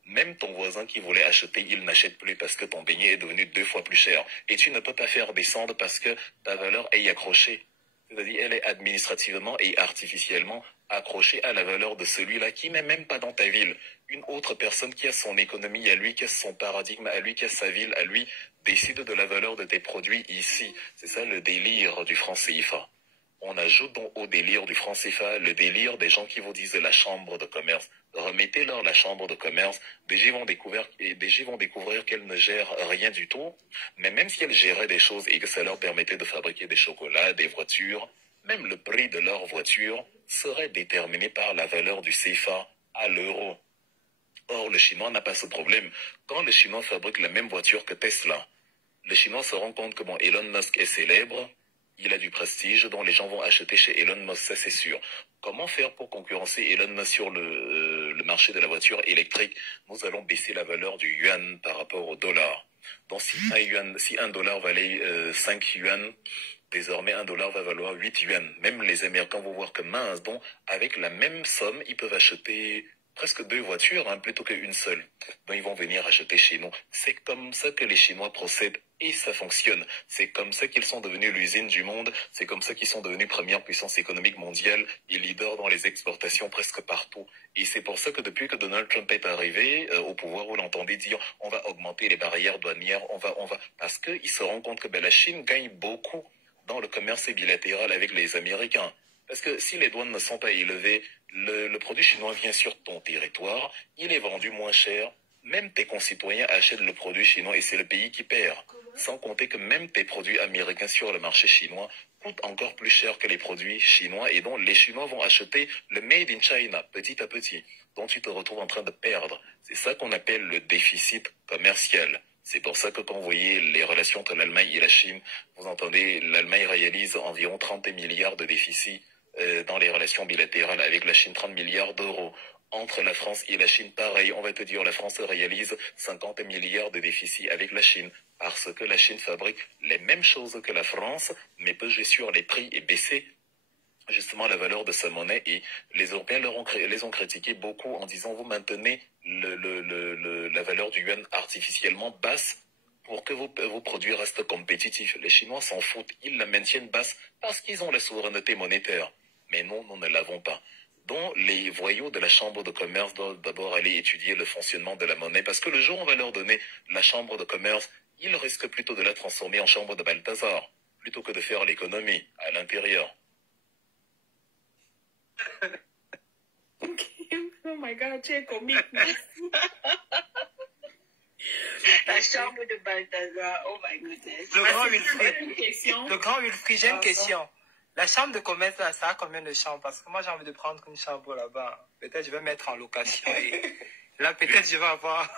Même ton voisin qui voulait acheter, il n'achète plus parce que ton beignet est devenu 2 fois plus cher. Et tu ne peux pas faire descendre parce que ta valeur est accrochée. C'est-à-dire, elle est administrativement et artificiellement accrochée à la valeur de celui-là qui n'est même pas dans ta ville. Une autre personne qui a son économie à lui, qui a son paradigme à lui, qui a sa ville à lui, décide de la valeur de tes produits ici. C'est ça le délire du franc CFA. On ajoute donc au délire du franc CFA le délire des gens qui vous disent la chambre de commerce. Remettez-leur la chambre de commerce. Déjà, ils vont découvrir qu'elle ne gère rien du tout. Mais même si elle gérait des choses et que ça leur permettait de fabriquer des chocolats, des voitures, même le prix de leur voiture serait déterminé par la valeur du CFA à l'euro. Or, le Chinois n'a pas ce problème. Quand le Chinois fabrique la même voiture que Tesla, le Chinois se rend compte que bon, Elon Musk est célèbre, il a du prestige dont les gens vont acheter chez Elon Musk, ça c'est sûr. Comment faire pour concurrencer Elon Musk sur le marché de la voiture électrique? Nous allons baisser la valeur du yuan par rapport au dollar. Donc si un dollar valait 5 yuan, désormais un dollar va valoir 8 yuan. Même les Américains vont voir que mince, donc avec la même somme, ils peuvent acheter presque 2 voitures plutôt qu'une seule. Donc ils vont venir acheter chez nous. C'est comme ça que les Chinois procèdent et ça fonctionne. C'est comme ça qu'ils sont devenus l'usine du monde. C'est comme ça qu'ils sont devenus première puissance économique mondiale et leader dans les exportations presque partout. Et c'est pour ça que depuis que Donald Trump est arrivé au pouvoir, vous l'entendez dire on va augmenter les barrières douanières, on va, parce qu'ils se rendent compte que la Chine gagne beaucoup dans le commerce bilatéral avec les Américains. Parce que si les douanes ne sont pas élevées, le produit chinois vient sur ton territoire, il est vendu moins cher, même tes concitoyens achètent le produit chinois et c'est le pays qui perd. Sans compter que même tes produits américains sur le marché chinois coûtent encore plus cher que les produits chinois et donc les Chinois vont acheter le Made in China petit à petit. Donc tu te retrouves en train de perdre. C'est ça qu'on appelle le déficit commercial. C'est pour ça que quand vous voyez les relations entre l'Allemagne et la Chine, vous entendez l'Allemagne réalise environ 30 milliards de déficit dans les relations bilatérales avec la Chine, 30 milliards d'euros. Entre la France et la Chine, pareil, on va te dire la France réalise 50 milliards de déficit avec la Chine parce que la Chine fabrique les mêmes choses que la France, mais peut jouer sur les prix et baisser justement la valeur de sa monnaie. Et les Européens les ont critiqués beaucoup en disant vous maintenez la valeur du yuan artificiellement basse pour que vos produits restent compétitifs. Les Chinois s'en foutent, ils la maintiennent basse parce qu'ils ont la souveraineté monétaire. Mais non, nous ne l'avons pas. Donc les voyous de la chambre de commerce doivent d'abord aller étudier le fonctionnement de la monnaie parce que le jour où on va leur donner la chambre de commerce, ils risquent plutôt de la transformer en chambre de Balthazar plutôt que de faire l'économie à l'intérieur. Oh my God, tu es comique. La chambre de Balthazar, oh my goodness. Le grand Wilfried, j'ai une question. La chambre de commerce, là, ça a combien de chambres? Parce que moi, j'ai envie de prendre une chambre là-bas. Peut-être je vais mettre en location et là, peut-être je vais avoir...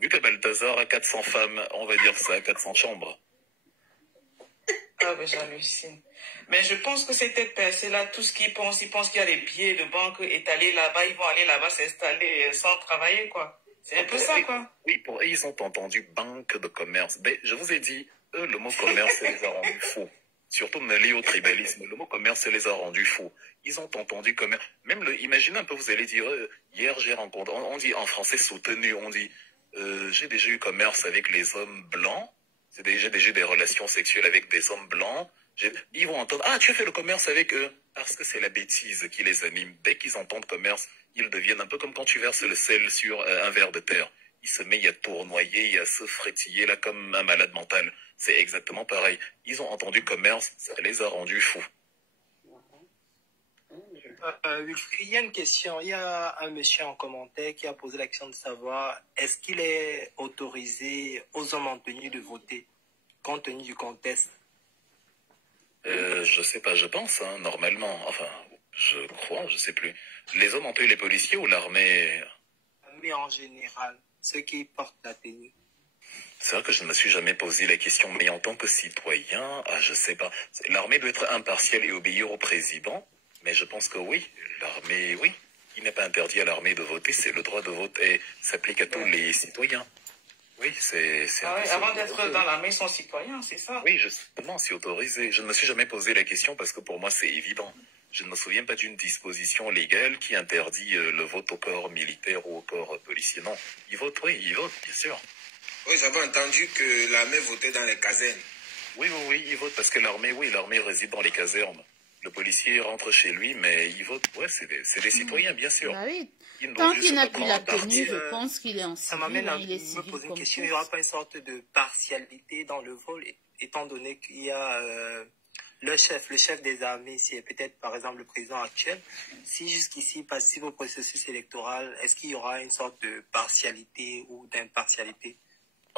Vu que Balthazar a 400 femmes, on va dire ça, 400 chambres. Ah ben j'hallucine. Mais je pense que ces personnes-là, tout ce qu'ils pensent, ils pensent qu'il y a des billets de banque étalés là-bas, ils vont aller là-bas s'installer sans travailler, quoi. C'est un peu ça, quoi. Oui, pour eux, ils ont entendu banque de commerce. Mais je vous ai dit, eux, le mot commerce, ça les a rendus fous. Surtout mêlés au tribalisme. Le mot commerce, ça les a rendus fous. Ils ont entendu commerce. Même imaginez un peu, vous allez dire, hier j'ai rencontré, on dit en français soutenu, on dit, j'ai déjà eu commerce avec les hommes blancs. J'ai déjà eu des relations sexuelles avec des hommes blancs. Ils vont entendre, ah, tu as fait le commerce avec eux. Parce que c'est la bêtise qui les anime. Dès qu'ils entendent commerce, ils deviennent un peu comme quand tu verses le sel sur un verre de terre. Il se met à tournoyer, à se frétiller là comme un malade mental. C'est exactement pareil. Ils ont entendu commerce, ça les a rendus fous. Il y a une question. Il y a un monsieur en commentaire qui a posé la question de savoir est-ce qu'il est autorisé aux hommes en tenue de voter compte tenu du contexte? Je sais pas, je pense, hein, normalement. Enfin, je crois, je sais plus. Les hommes en tenue, les policiers ou l'armée? Mais en général, ceux qui portent la tenue. C'est vrai que je ne me suis jamais posé la question, mais en tant que citoyen, je sais pas. L'armée doit être impartiale et obéir au président, mais je pense que oui, l'armée, oui. Il n'est pas interdit à l'armée de voter, c'est le droit de vote et s'applique à tous les citoyens. Oui, c'est avant d'être dans l'armée, ils sont citoyens, c'est ça? Oui, justement, c'est autorisé. Je ne me suis jamais posé la question parce que pour moi, c'est évident. Je ne me souviens pas d'une disposition légale qui interdit le vote au corps militaire ou au corps policier. Non, ils votent, oui, ils votent, bien sûr. Oui, j'avais entendu que l'armée votait dans les casernes. Oui, ils votent parce que l'armée réside dans les casernes. Le policier rentre chez lui, mais il vote. Ouais, c'est des citoyens, bien sûr. Bah oui. Tant qu'il n'a plus la tenue, je pense qu'il est en civil. Ça m'amène à il est me poser une comme question. tous. Il n'y aura pas une sorte de partialité dans le vol, étant donné qu'il y a le chef des armées, c'est peut-être par exemple le président actuel. Si jusqu'ici il participe au processus électoral, est-ce qu'il y aura une sorte de partialité ou d'impartialité?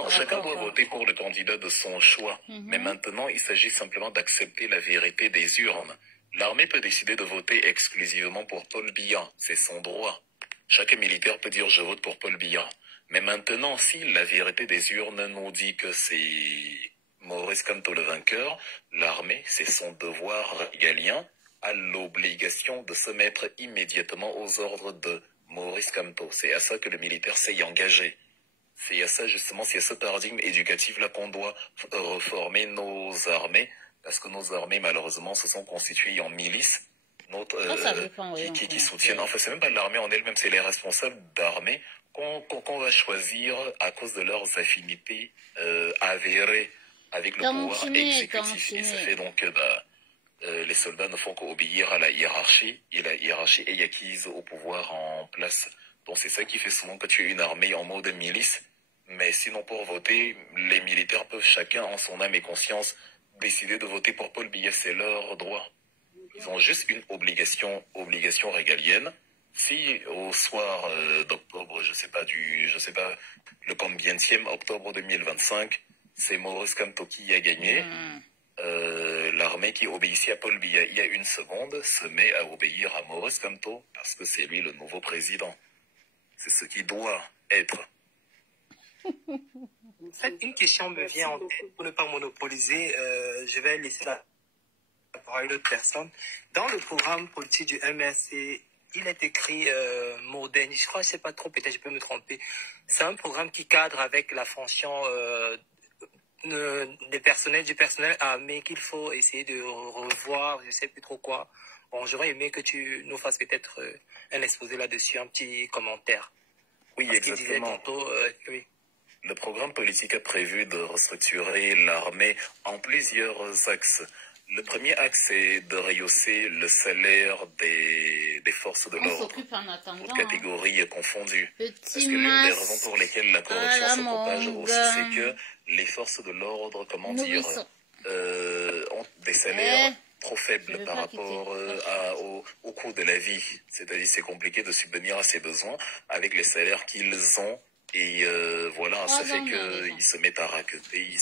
Chacun doit voter pour le candidat de son choix. Mais maintenant, il s'agit simplement d'accepter la vérité des urnes. L'armée peut décider de voter exclusivement pour Paul Biya. C'est son droit. Chaque militaire peut dire « je vote pour Paul Biya ». Mais maintenant, si la vérité des urnes nous dit que c'est Maurice Kamto le vainqueur, l'armée, c'est son devoir régalien, a l'obligation de se mettre immédiatement aux ordres de Maurice Kamto. C'est à ça que le militaire s'est engagé. C'est à ça justement, c'est à ce paradigme éducatif-là qu'on doit reformer nos armées, parce que nos armées, malheureusement, se sont constituées en milices qui soutiennent. Enfin, c'est même pas l'armée en elle-même, c'est les responsables d'armée qu'on va choisir à cause de leurs affinités avérées avec le pouvoir exécutif. Et ça fait donc les soldats ne font qu'obéir à la hiérarchie, et la hiérarchie est acquise au pouvoir en place. Donc c'est ça qui fait souvent que tu as une armée en mode milice. Mais sinon, pour voter, les militaires peuvent chacun, en son âme et conscience, décider de voter pour Paul Biya. C'est leur droit. Ils ont juste une obligation régalienne. Si au soir d'octobre, je sais pas, le combienième octobre 2025, c'est Maurice Kamto qui a gagné, l'armée qui obéissait à Paul Biya il y a une seconde se met à obéir à Maurice Kamto parce que c'est lui le nouveau président. C'est ce qui doit être. En fait, une question me vient en tête. Pour ne pas monopoliser, je vais laisser la parole à une autre personne. Dans le programme politique du MRC, il est écrit modernisme. Je crois que c'est pas trop, peut-être je peux me tromper. C'est un programme qui cadre avec la fonction du personnel armé qu'il faut essayer de revoir, je sais plus trop quoi. Bon, j'aurais aimé que tu nous fasses peut-être un exposé là-dessus, un petit commentaire. Oui, parce exactement. Tantôt, oui. Le programme politique a prévu de restructurer l'armée en plusieurs axes. Le premier axe, c'est de rehausser le salaire des forces de l'ordre, toutes catégories confondues. Parce que l'une des raisons pour lesquelles la corruption se propage aussi, c'est que les forces de l'ordre, ont des salaires trop faibles par rapport au coût de la vie. C'est-à-dire c'est compliqué de subvenir à ses besoins avec les salaires qu'ils ont Et voilà, ça 3 fait ans, mais raison. qu'ils se mettent à racketter,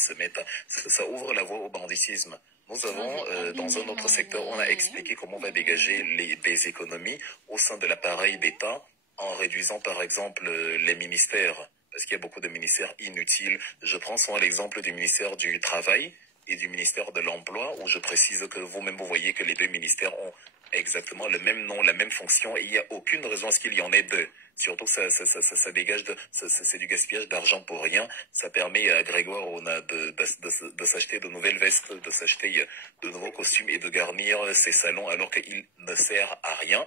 ça ouvre la voie au banditisme. Nous avons, dans un autre secteur, on a expliqué comment on va dégager des économies au sein de l'appareil d'État en réduisant par exemple les ministères, parce qu'il y a beaucoup de ministères inutiles. Je prends souvent l'exemple du ministère du Travail et du ministère de l'Emploi, où je précise que vous-même vous voyez que les deux ministères ont exactement le même nom, la même fonction, et il n'y a aucune raison à ce qu'il y en ait deux. Surtout que ça dégage c'est du gaspillage d'argent pour rien. Ça permet à Grégoire de s'acheter de nouvelles vestes, de s'acheter de nouveaux costumes et de garnir ses salons alors qu'il ne sert à rien.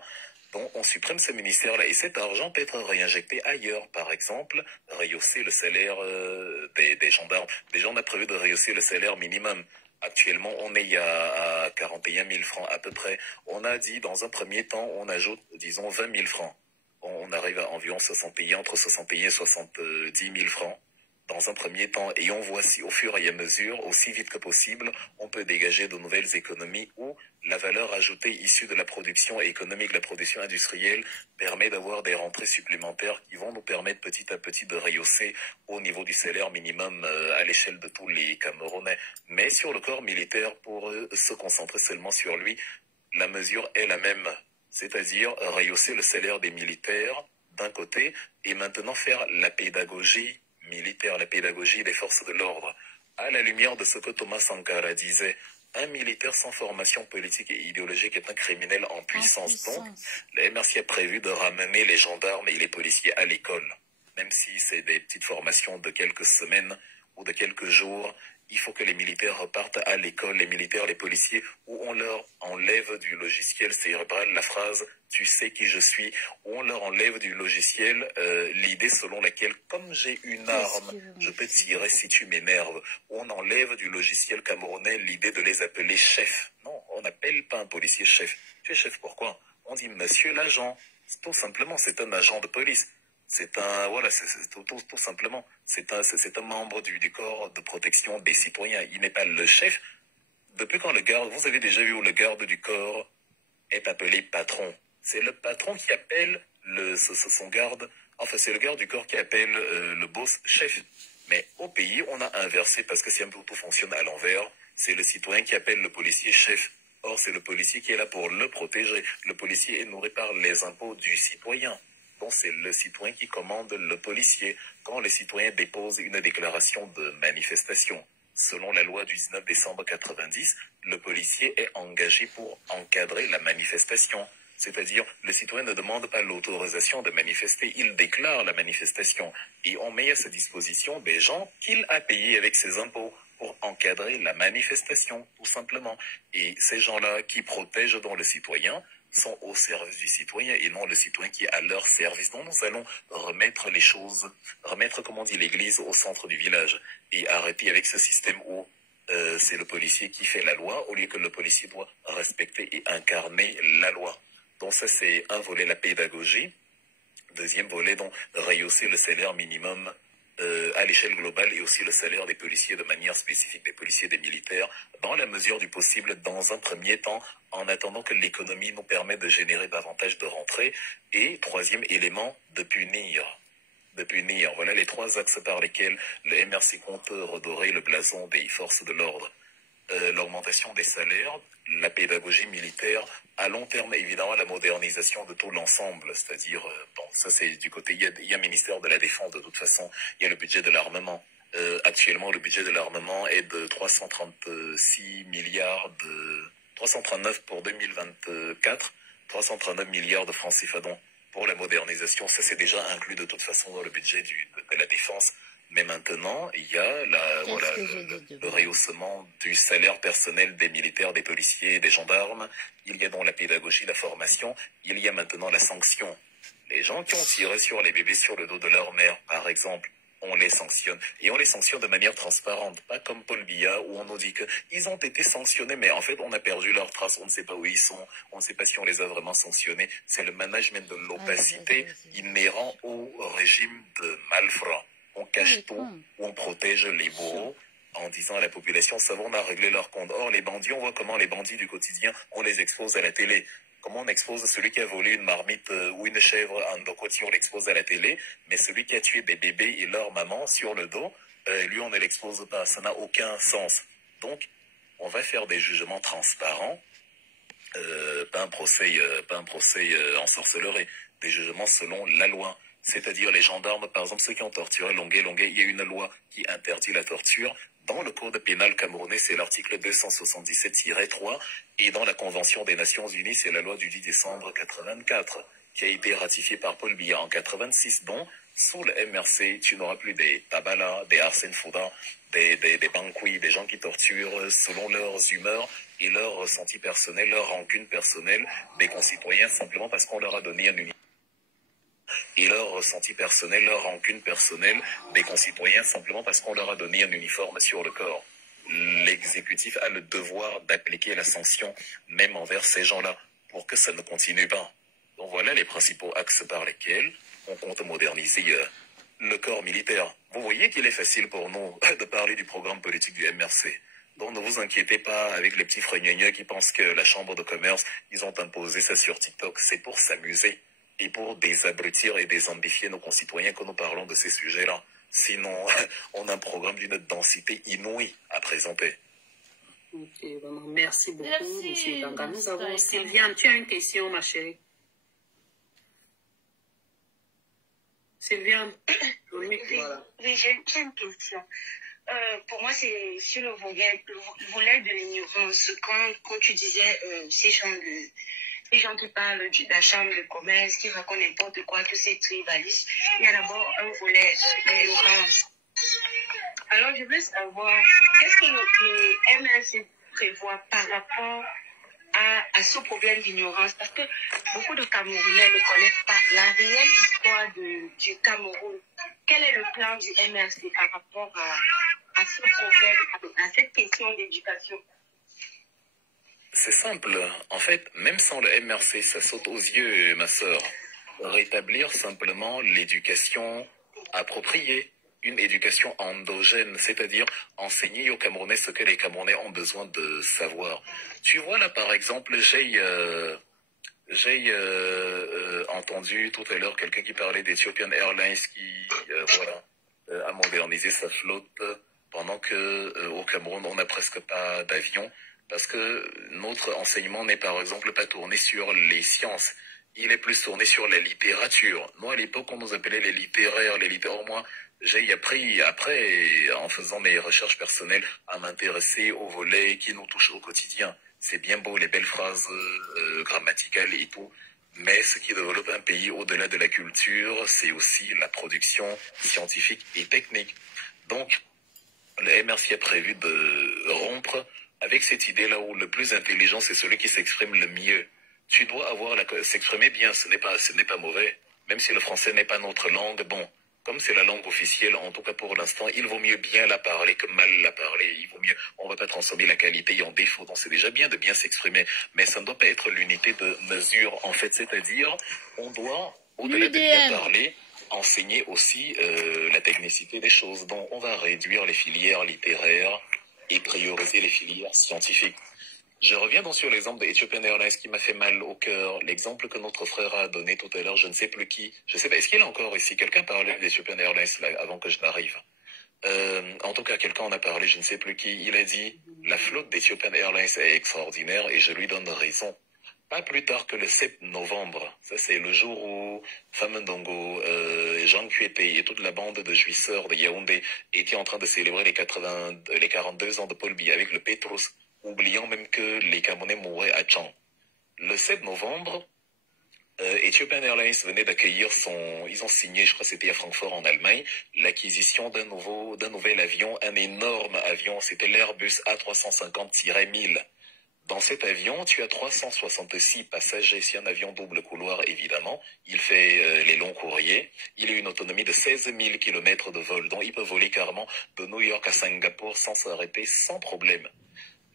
Donc on supprime ce ministère-là et cet argent peut être réinjecté ailleurs. Par exemple, rehausser le salaire des gendarmes. Déjà on a prévu de rehausser le salaire minimum. Actuellement, on est à 41 000 francs à peu près. On a dit, dans un premier temps, on ajoute, disons, 20 000 francs. On arrive à environ entre 61 et 70 000 francs dans un premier temps. Et on voit si, au fur et à mesure, aussi vite que possible, on peut dégager de nouvelles économies où la valeur ajoutée issue de la production économique, la production industrielle, permet d'avoir des rentrées supplémentaires qui vont nous permettre petit à petit de rehausser au niveau du salaire minimum à l'échelle de tous les Camerounais. Mais sur le corps militaire, pour se concentrer seulement sur lui, la mesure est la même. C'est-à-dire rehausser le salaire des militaires d'un côté et maintenant faire la pédagogie militaire, la pédagogie des forces de l'ordre. À la lumière de ce que Thomas Sankara disait, un militaire sans formation politique et idéologique est un criminel en puissance. Donc, le MRC a prévu de ramener les gendarmes et les policiers à l'école. Même si c'est des petites formations de quelques semaines ou de quelques jours, il faut que les militaires repartent à l'école, les militaires, les policiers, où on leur enlève du logiciel cérébral la phrase « tu sais qui je suis », où on leur enlève du logiciel l'idée selon laquelle « comme j'ai une arme, je peux tirer si tu m'énerves », où on enlève du logiciel camerounais l'idée de les appeler chefs. Non, on n'appelle pas un policier chef. Tu es chef pourquoi? On dit « monsieur l'agent ». Tout simplement, c'est un agent de police. C'est un, voilà, c'est tout simplement, c'est un membre du corps de protection des citoyens. Il n'est pas le chef. Depuis quand le garde, vous avez déjà vu où le garde du corps est appelé patron? C'est le patron qui appelle son garde, enfin c'est le garde du corps qui appelle le boss chef. Mais au pays, on a inversé parce que si un peu tout fonctionne à l'envers, c'est le citoyen qui appelle le policier chef. Or, c'est le policier qui est là pour le protéger. Le policier est nourri par les impôts du citoyen. Donc c'est le citoyen qui commande le policier quand le citoyen dépose une déclaration de manifestation. Selon la loi du 19 décembre 90, le policier est engagé pour encadrer la manifestation. C'est-à-dire, le citoyen ne demande pas l'autorisation de manifester, il déclare la manifestation. Et on met à sa disposition des gens qu'il a payés avec ses impôts pour encadrer la manifestation, tout simplement. Et ces gens-là qui protègent donc le citoyen sont au service du citoyen et non le citoyen qui est à leur service. Donc nous allons remettre les choses, remettre, comme on dit, l'église au centre du village et arrêter avec ce système où c'est le policier qui fait la loi au lieu que le policier doit respecter et incarner la loi. Donc ça c'est un volet, la pédagogie. Deuxième volet, donc rehausser le salaire minimum à l'échelle globale et aussi le salaire des policiers de manière spécifique, des policiers, des militaires, dans la mesure du possible, dans un premier temps, en attendant que l'économie nous permette de générer davantage de rentrées. Et troisième élément, de punir. De punir. Voilà les trois axes par lesquels le MRC compte redorer le blason des forces de l'ordre. L'augmentation des salaires, la pédagogie militaire, à long terme évidemment la modernisation de tout l'ensemble, c'est-à-dire, bon ça c'est du côté, il y a un ministère de la Défense de toute façon, il y a le budget de l'armement. Actuellement le budget de l'armement est de 336 milliards 339 pour 2024, 339 milliards de francs CFA donc pour la modernisation, ça c'est déjà inclus de toute façon dans le budget de la Défense. Mais maintenant, il y a le rehaussement du salaire personnel des militaires, des policiers, des gendarmes. Il y a donc la pédagogie, la formation. Il y a maintenant la sanction. Les gens qui ont tiré sur les bébés sur le dos de leur mère, par exemple, on les sanctionne. Et on les sanctionne de manière transparente. Pas comme Paul Biya où on nous dit qu'ils ont été sanctionnés, mais en fait on a perdu leurs traces. On ne sait pas où ils sont. On ne sait pas si on les a vraiment sanctionnés. C'est le management de l'opacité inhérent au régime de malfrats. On cache tout, on protège les bourreaux en disant à la population, ça va, on a réglé leur compte. Or, les bandits, on voit comment les bandits du quotidien, on les expose à la télé. Comment on expose celui qui a volé une marmite ou une chèvre en Dokoti, on l'expose à la télé, mais celui qui a tué des bébés et leur maman sur le dos, lui on ne l'expose pas. Ça n'a aucun sens. Donc, on va faire des jugements transparents, pas un procès en sorcellerie, des jugements selon la loi. C'est-à-dire les gendarmes, par exemple, ceux qui ont torturé Longuet, il y a une loi qui interdit la torture. Dans le code pénal camerounais, c'est l'article 277-3, et dans la Convention des Nations Unies, c'est la loi du 10 décembre 84, qui a été ratifiée par Paul Biya en 86, dont, sous le MRC, tu n'auras plus des Tabala, des Arsène Fouda, des Bankoui, des gens qui torturent selon leurs humeurs et leurs ressentis personnels, leur rancune personnelle, des concitoyens, simplement parce qu'on leur a donné un uniforme. Et leur ressenti personnel, leur rancune personnelle des concitoyens simplement parce qu'on leur a donné un uniforme sur le corps. L'exécutif a le devoir d'appliquer la sanction même envers ces gens-là pour que ça ne continue pas. Donc voilà les principaux axes par lesquels on compte moderniser le corps militaire. Vous voyez qu'il est facile pour nous de parler du programme politique du MRC. Donc ne vous inquiétez pas avec les petits freigneux qui pensent que la chambre de commerce, ils ont imposé ça sur TikTok. C'est pour s'amuser et pour désabrutir et désambifier nos concitoyens que nous parlons de ces sujets-là. Sinon, on a un programme d'une densité inouïe à présenter. Ok, vraiment, merci beaucoup, Merci, M. Ganga. Nous avons Ganga. Sylviane, tu as une question, ma chérie? Sylviane, Oui, voilà. oui, j'ai une question. Pour moi, c'est sur le volet de l'ignorance. Quand tu disais ces gens qui parlent de la chambre de commerce, qui racontent n'importe quoi, que c'est tribaliste, il y a d'abord un volet d'ignorance. Alors, je veux savoir, qu'est-ce que le MRC prévoit par rapport à ce problème d'ignorance? Parce que beaucoup de Camerounais ne connaissent pas la réelle histoire du Cameroun. Quel est le plan du MRC par rapport à ce problème, à cette question d'éducation? C'est simple. En fait, même sans le MRC, ça saute aux yeux, ma sœur. Rétablir simplement l'éducation appropriée. Une éducation endogène, c'est-à-dire enseigner aux Camerounais ce que les Camerounais ont besoin de savoir. Tu vois là, par exemple, j'ai entendu tout à l'heure quelqu'un qui parlait d'Ethiopian Airlines qui a modernisé sa flotte pendant que au Cameroun on n'a presque pas d'avions parce que notre enseignement n'est par exemple pas tourné sur les sciences. Il est plus tourné sur la littérature. Nous, à l'époque, on nous appelait les littéraires, moi, j'ai appris, après, en faisant mes recherches personnelles, à m'intéresser aux volets qui nous touchent au quotidien. C'est bien beau, les belles phrases grammaticales et tout, mais ce qui développe un pays au-delà de la culture, c'est aussi la production scientifique et technique. Donc, le MRC a prévu de rompre avec cette idée-là où le plus intelligent, c'est celui qui s'exprime le mieux. Tu dois s'exprimer bien, ce n'est pas mauvais. Même si le français n'est pas notre langue, bon, comme c'est la langue officielle, en tout cas pour l'instant, il vaut mieux bien la parler que mal la parler. Il vaut mieux, on va pas transformer la qualité en défaut. Donc c'est déjà bien de bien s'exprimer, mais ça ne doit pas être l'unité de mesure, en fait. C'est-à-dire, on doit, au-delà de bien parler, enseigner aussi la technicité des choses. Donc on va réduire les filières littéraires et prioriser les filières scientifiques. Je reviens donc sur l'exemple d'Ethiopian Airlines qui m'a fait mal au cœur. L'exemple que notre frère a donné tout à l'heure, je ne sais plus qui. Je sais pas, est-ce qu'il est encore ici? Quelqu'un parlait d'Ethiopian Airlines là, avant que je n'arrive. En tout cas, quelqu'un en a parlé, je ne sais plus qui. Il a dit, la flotte d'Ethiopian Airlines est extraordinaire et je lui donne raison. Pas plus tard que le 7 novembre, ça c'est le jour où Famendongo, Jean Kuete et toute la bande de jouisseurs de Yaoundé étaient en train de célébrer les 42 ans de Paul Biya avec le Petrus, oubliant même que les Camerounais mouraient à Tchang. Le 7 novembre, Ethiopian Airlines venait d'accueillir ils ont signé, je crois que c'était à Francfort en Allemagne, l'acquisition d'un nouvel avion, un énorme avion, c'était l'Airbus A350-1000. Dans cet avion, tu as 366 passagers. C'est un avion double couloir, évidemment. Il fait les longs courriers. Il a une autonomie de 16 000 km de vol. Donc, il peut voler carrément de New York à Singapour sans s'arrêter, sans problème.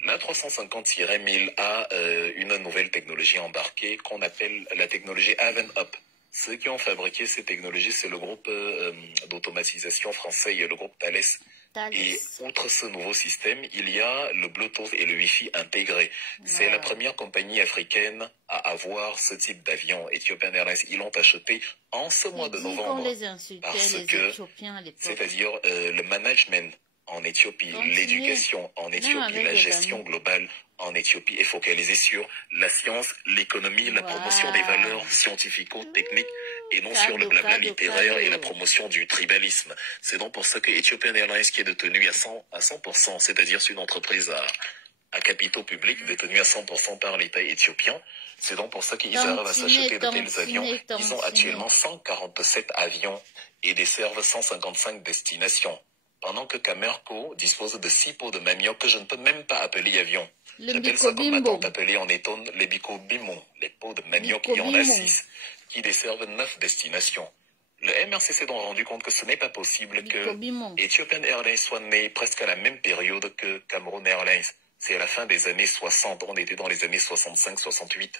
La 350-1000 a une nouvelle technologie embarquée qu'on appelle la technologie Haven Up. Ceux qui ont fabriqué ces technologies, c'est le groupe d'automatisation français, le groupe Thales. Et outre ce nouveau système, il y a le Bluetooth et le Wi-Fi intégrés. C'est la première compagnie africaine à avoir ce type d'avion. Ethiopian Airlines, ils l'ont acheté en ce mois de novembre. Parce que, c'est-à-dire le management en Éthiopie, l'éducation en Éthiopie, la gestion globale en Éthiopie est focalisée sur la science, l'économie, la promotion des valeurs scientifico-techniques et non sur le blabla littéraire et la promotion du tribalisme. C'est donc pour ça que Ethiopian Airlines, qui est détenue à 100%, c'est-à-dire c'est une entreprise à capitaux publics détenue à 100% par l'État éthiopien, c'est donc pour ça qu'ils arrivent à s'acheter de tels avions. Ils ont actuellement 147 avions et desservent 155 destinations. Pendant que Camerco dispose de 6 pots de manioc que je ne peux même pas appeler avions. J'appelle ça comme ma tante appelée en étonne les bico bimon, les pots de manioc, il y en a 6, qui desservent 9 destinations. Le MRC s'est donc rendu compte que ce n'est pas possible que Ethiopian Airlines soit né presque à la même période que Cameroon Airlines. C'est à la fin des années 60, on était dans les années 65-68.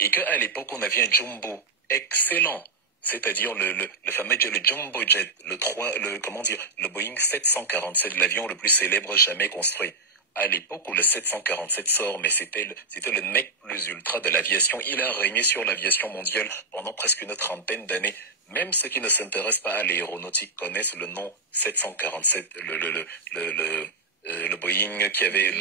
Et qu'à l'époque, on avait un jumbo excellent. C'est-à-dire le fameux jet, le Jumbo Jet, le Boeing 747, l'avion le plus célèbre jamais construit. À l'époque où le 747 sort, mais c'était le nec plus ultra de l'aviation, il a régné sur l'aviation mondiale pendant presque une trentaine d'années. Même ceux qui ne s'intéressent pas à l'aéronautique connaissent le nom 747, le Boeing qui avait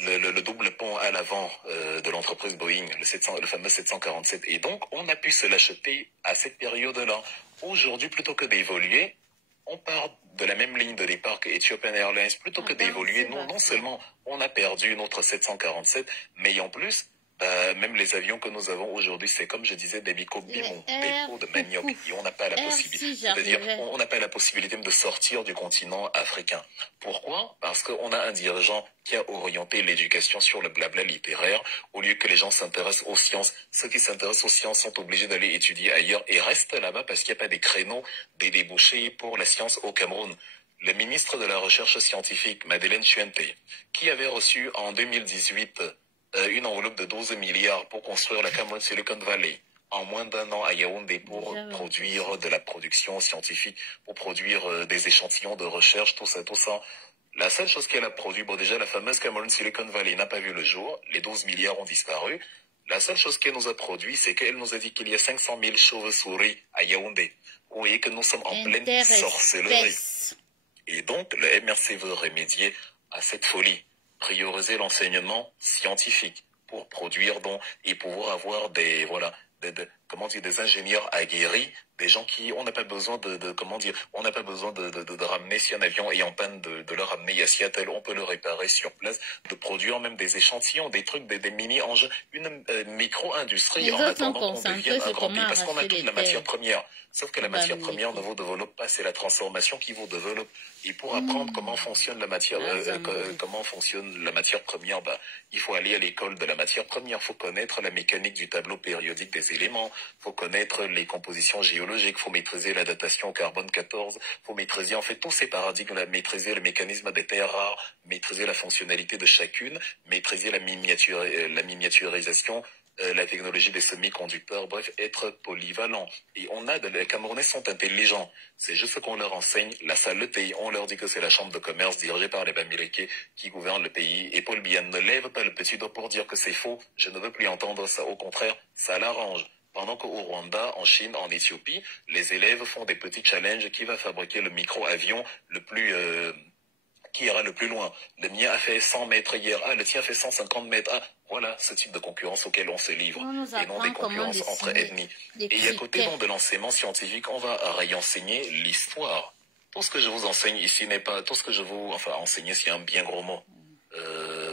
le double pont à l'avant de l'entreprise Boeing, le fameux 747. Et donc, on a pu se l'acheter à cette période-là. Aujourd'hui, plutôt que d'évoluer, on part de la même ligne de départ que Ethiopian Airlines. Plutôt que d'évoluer, non seulement on a perdu notre 747, mais en plus, même les avions que nous avons aujourd'hui, c'est comme je disais, des bico bimon, des pots de manioc, et on n'a pas la possibilité, c'est-à-dire on n'a pas la possibilité de sortir du continent africain. Pourquoi? Parce qu'on a un dirigeant qui a orienté l'éducation sur le blabla littéraire, au lieu que les gens s'intéressent aux sciences. Ceux qui s'intéressent aux sciences sont obligés d'aller étudier ailleurs et restent là-bas parce qu'il n'y a pas des créneaux, des débouchés pour la science au Cameroun. Le ministre de la Recherche scientifique, Madeleine Chuente, qui avait reçu en 2018 une enveloppe de 12 milliards pour construire la Cameroon Silicon Valley en moins d'un an à Yaoundé pour produire de la production scientifique, pour produire des échantillons de recherche, tout ça. La seule chose qu'elle a produit, bon déjà la fameuse Cameroon Silicon Valley n'a pas vu le jour, les 12 milliards ont disparu. La seule chose qu'elle nous a produit, c'est qu'elle nous a dit qu'il y a 500 000 chauves-souris à Yaoundé. Vous voyez que nous sommes en pleine sorcellerie. Et donc le MRC veut remédier à cette folie. Prioriser l'enseignement scientifique pour produire et pouvoir avoir des des ingénieurs aguerris, des gens qui on n'a pas besoin on n'a pas besoin de ramener si un avion est en panne de le ramener à Seattle, on peut le réparer sur place, de produire même des échantillons, des trucs, des mini engins, une micro-industrie en attendant qu'on devienne un grand pays parce qu'on a toute la matière première. Sauf que la matière première ne vous développe pas, c'est la transformation qui vous développe. Et pour apprendre comment fonctionne la matière, première, il faut aller à l'école de la matière première. Il faut connaître la mécanique du tableau périodique des éléments. Il faut connaître les compositions géologiques. Il faut maîtriser la datation au carbone 14. Il faut maîtriser en fait tous ces paradigmes, maîtriser le mécanisme des terres rares, maîtriser la fonctionnalité de chacune, maîtriser la miniaturisation, la technologie des semi-conducteurs, bref, être polyvalent. Et les Camerounais sont intelligents. C'est juste qu'on leur enseigne la saleté. On leur dit que c'est la chambre de commerce dirigée par les Bamileke qui gouverne le pays. Et Paul Biya ne lève pas le petit doigt pour dire que c'est faux. Je ne veux plus entendre ça. Au contraire, ça l'arrange. Pendant qu'au Rwanda, en Chine, en Éthiopie, les élèves font des petits challenges qui va fabriquer le micro-avion qui ira le plus loin. Le mien a fait 100 mètres hier. Ah, le tien a fait 150 mètres. Ah, voilà ce type de concurrence auquel on se livre. Et non des concurrences entre ethnies. Et à côté de l'enseignement scientifique, on va réenseigner l'histoire. Tout ce que je vous enseigne ici n'est pas... Tout ce que je vous... enseigner, c'est un bien gros mot.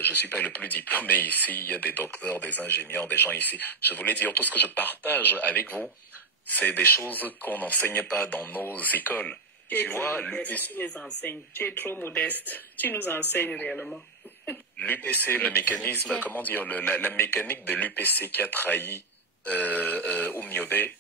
Je suis pas le plus diplômé ici. Il y a des docteurs, des ingénieurs, des gens ici. Je voulais dire, tout ce que je partage avec vous, c'est des choses qu'on n'enseigne pas dans nos écoles. Tu vois, tu es trop modeste. Tu nous enseignes réellement. L'UPC, le mécanisme, la mécanique de l'UPC qui a trahi Oumniobé,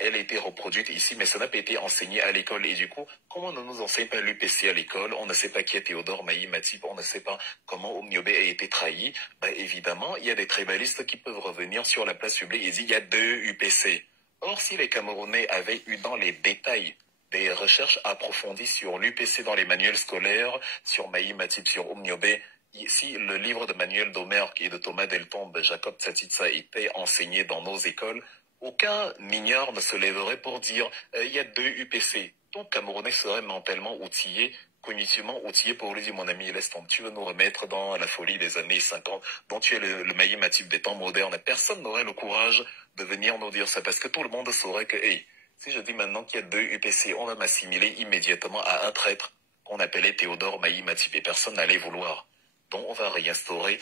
elle a été reproduite ici, mais ça n'a pas été enseigné à l'école. Et du coup, comment on ne nous enseigne pas l'UPC à l'école? On ne sait pas qui est Théodore Maï Matip, on ne sait pas comment Oumniobé a été trahi. Évidemment, il y a des tribalistes qui peuvent revenir sur la place publique et dire il y a 2 UPC. Or, si les Camerounais avaient eu dans les détails des recherches approfondies sur l'UPC dans les manuels scolaires, sur Maï Matip, sur Omniobé. Si le livre de Manuel Domergue et de Thomas Deltombe, Jacob Tsatitsa était enseigné dans nos écoles, aucun ignare ne se lèverait pour dire il y a 2 UPC. Tout Camerounais serait mentalement outillé, cognitivement outillé pour lui dire mon ami, laisse tomber, tu veux nous remettre dans la folie des années 50, dont tu es le Maï Matip des temps modernes. Personne n'aurait le courage de venir nous dire ça, parce que tout le monde saurait que, hey, si je dis maintenant qu'il y a 2 UPC, on va m'assimiler immédiatement à un traître qu'on appelait Théodore Maï Matip, et personne n'allait vouloir. Donc on va réinstaurer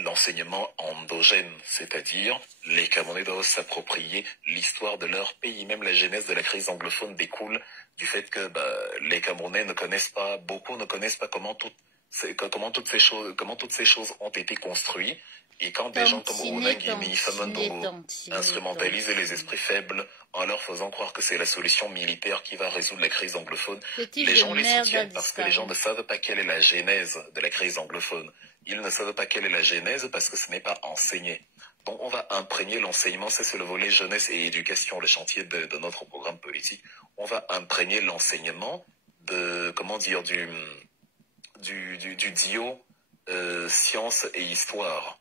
l'enseignement endogène, c'est-à-dire les Camerounais doivent s'approprier l'histoire de leur pays. Même la genèse de la crise anglophone découle du fait que les Camerounais ne connaissent pas, beaucoup ne connaissent pas comment toutes ces choses ont été construites. Et quand des gens comme Ounang et Minisamandongo instrumentalisent les esprits faibles en leur faisant croire que c'est la solution militaire qui va résoudre la crise anglophone, les gens les soutiennent parce que les gens ne savent pas quelle est la genèse de la crise anglophone. Ils ne savent pas quelle est la genèse parce que ce n'est pas enseigné. Donc on va imprégner l'enseignement, ça c'est le volet jeunesse et éducation, le chantier de notre programme politique. On va imprégner l'enseignement de, du duo science et histoire,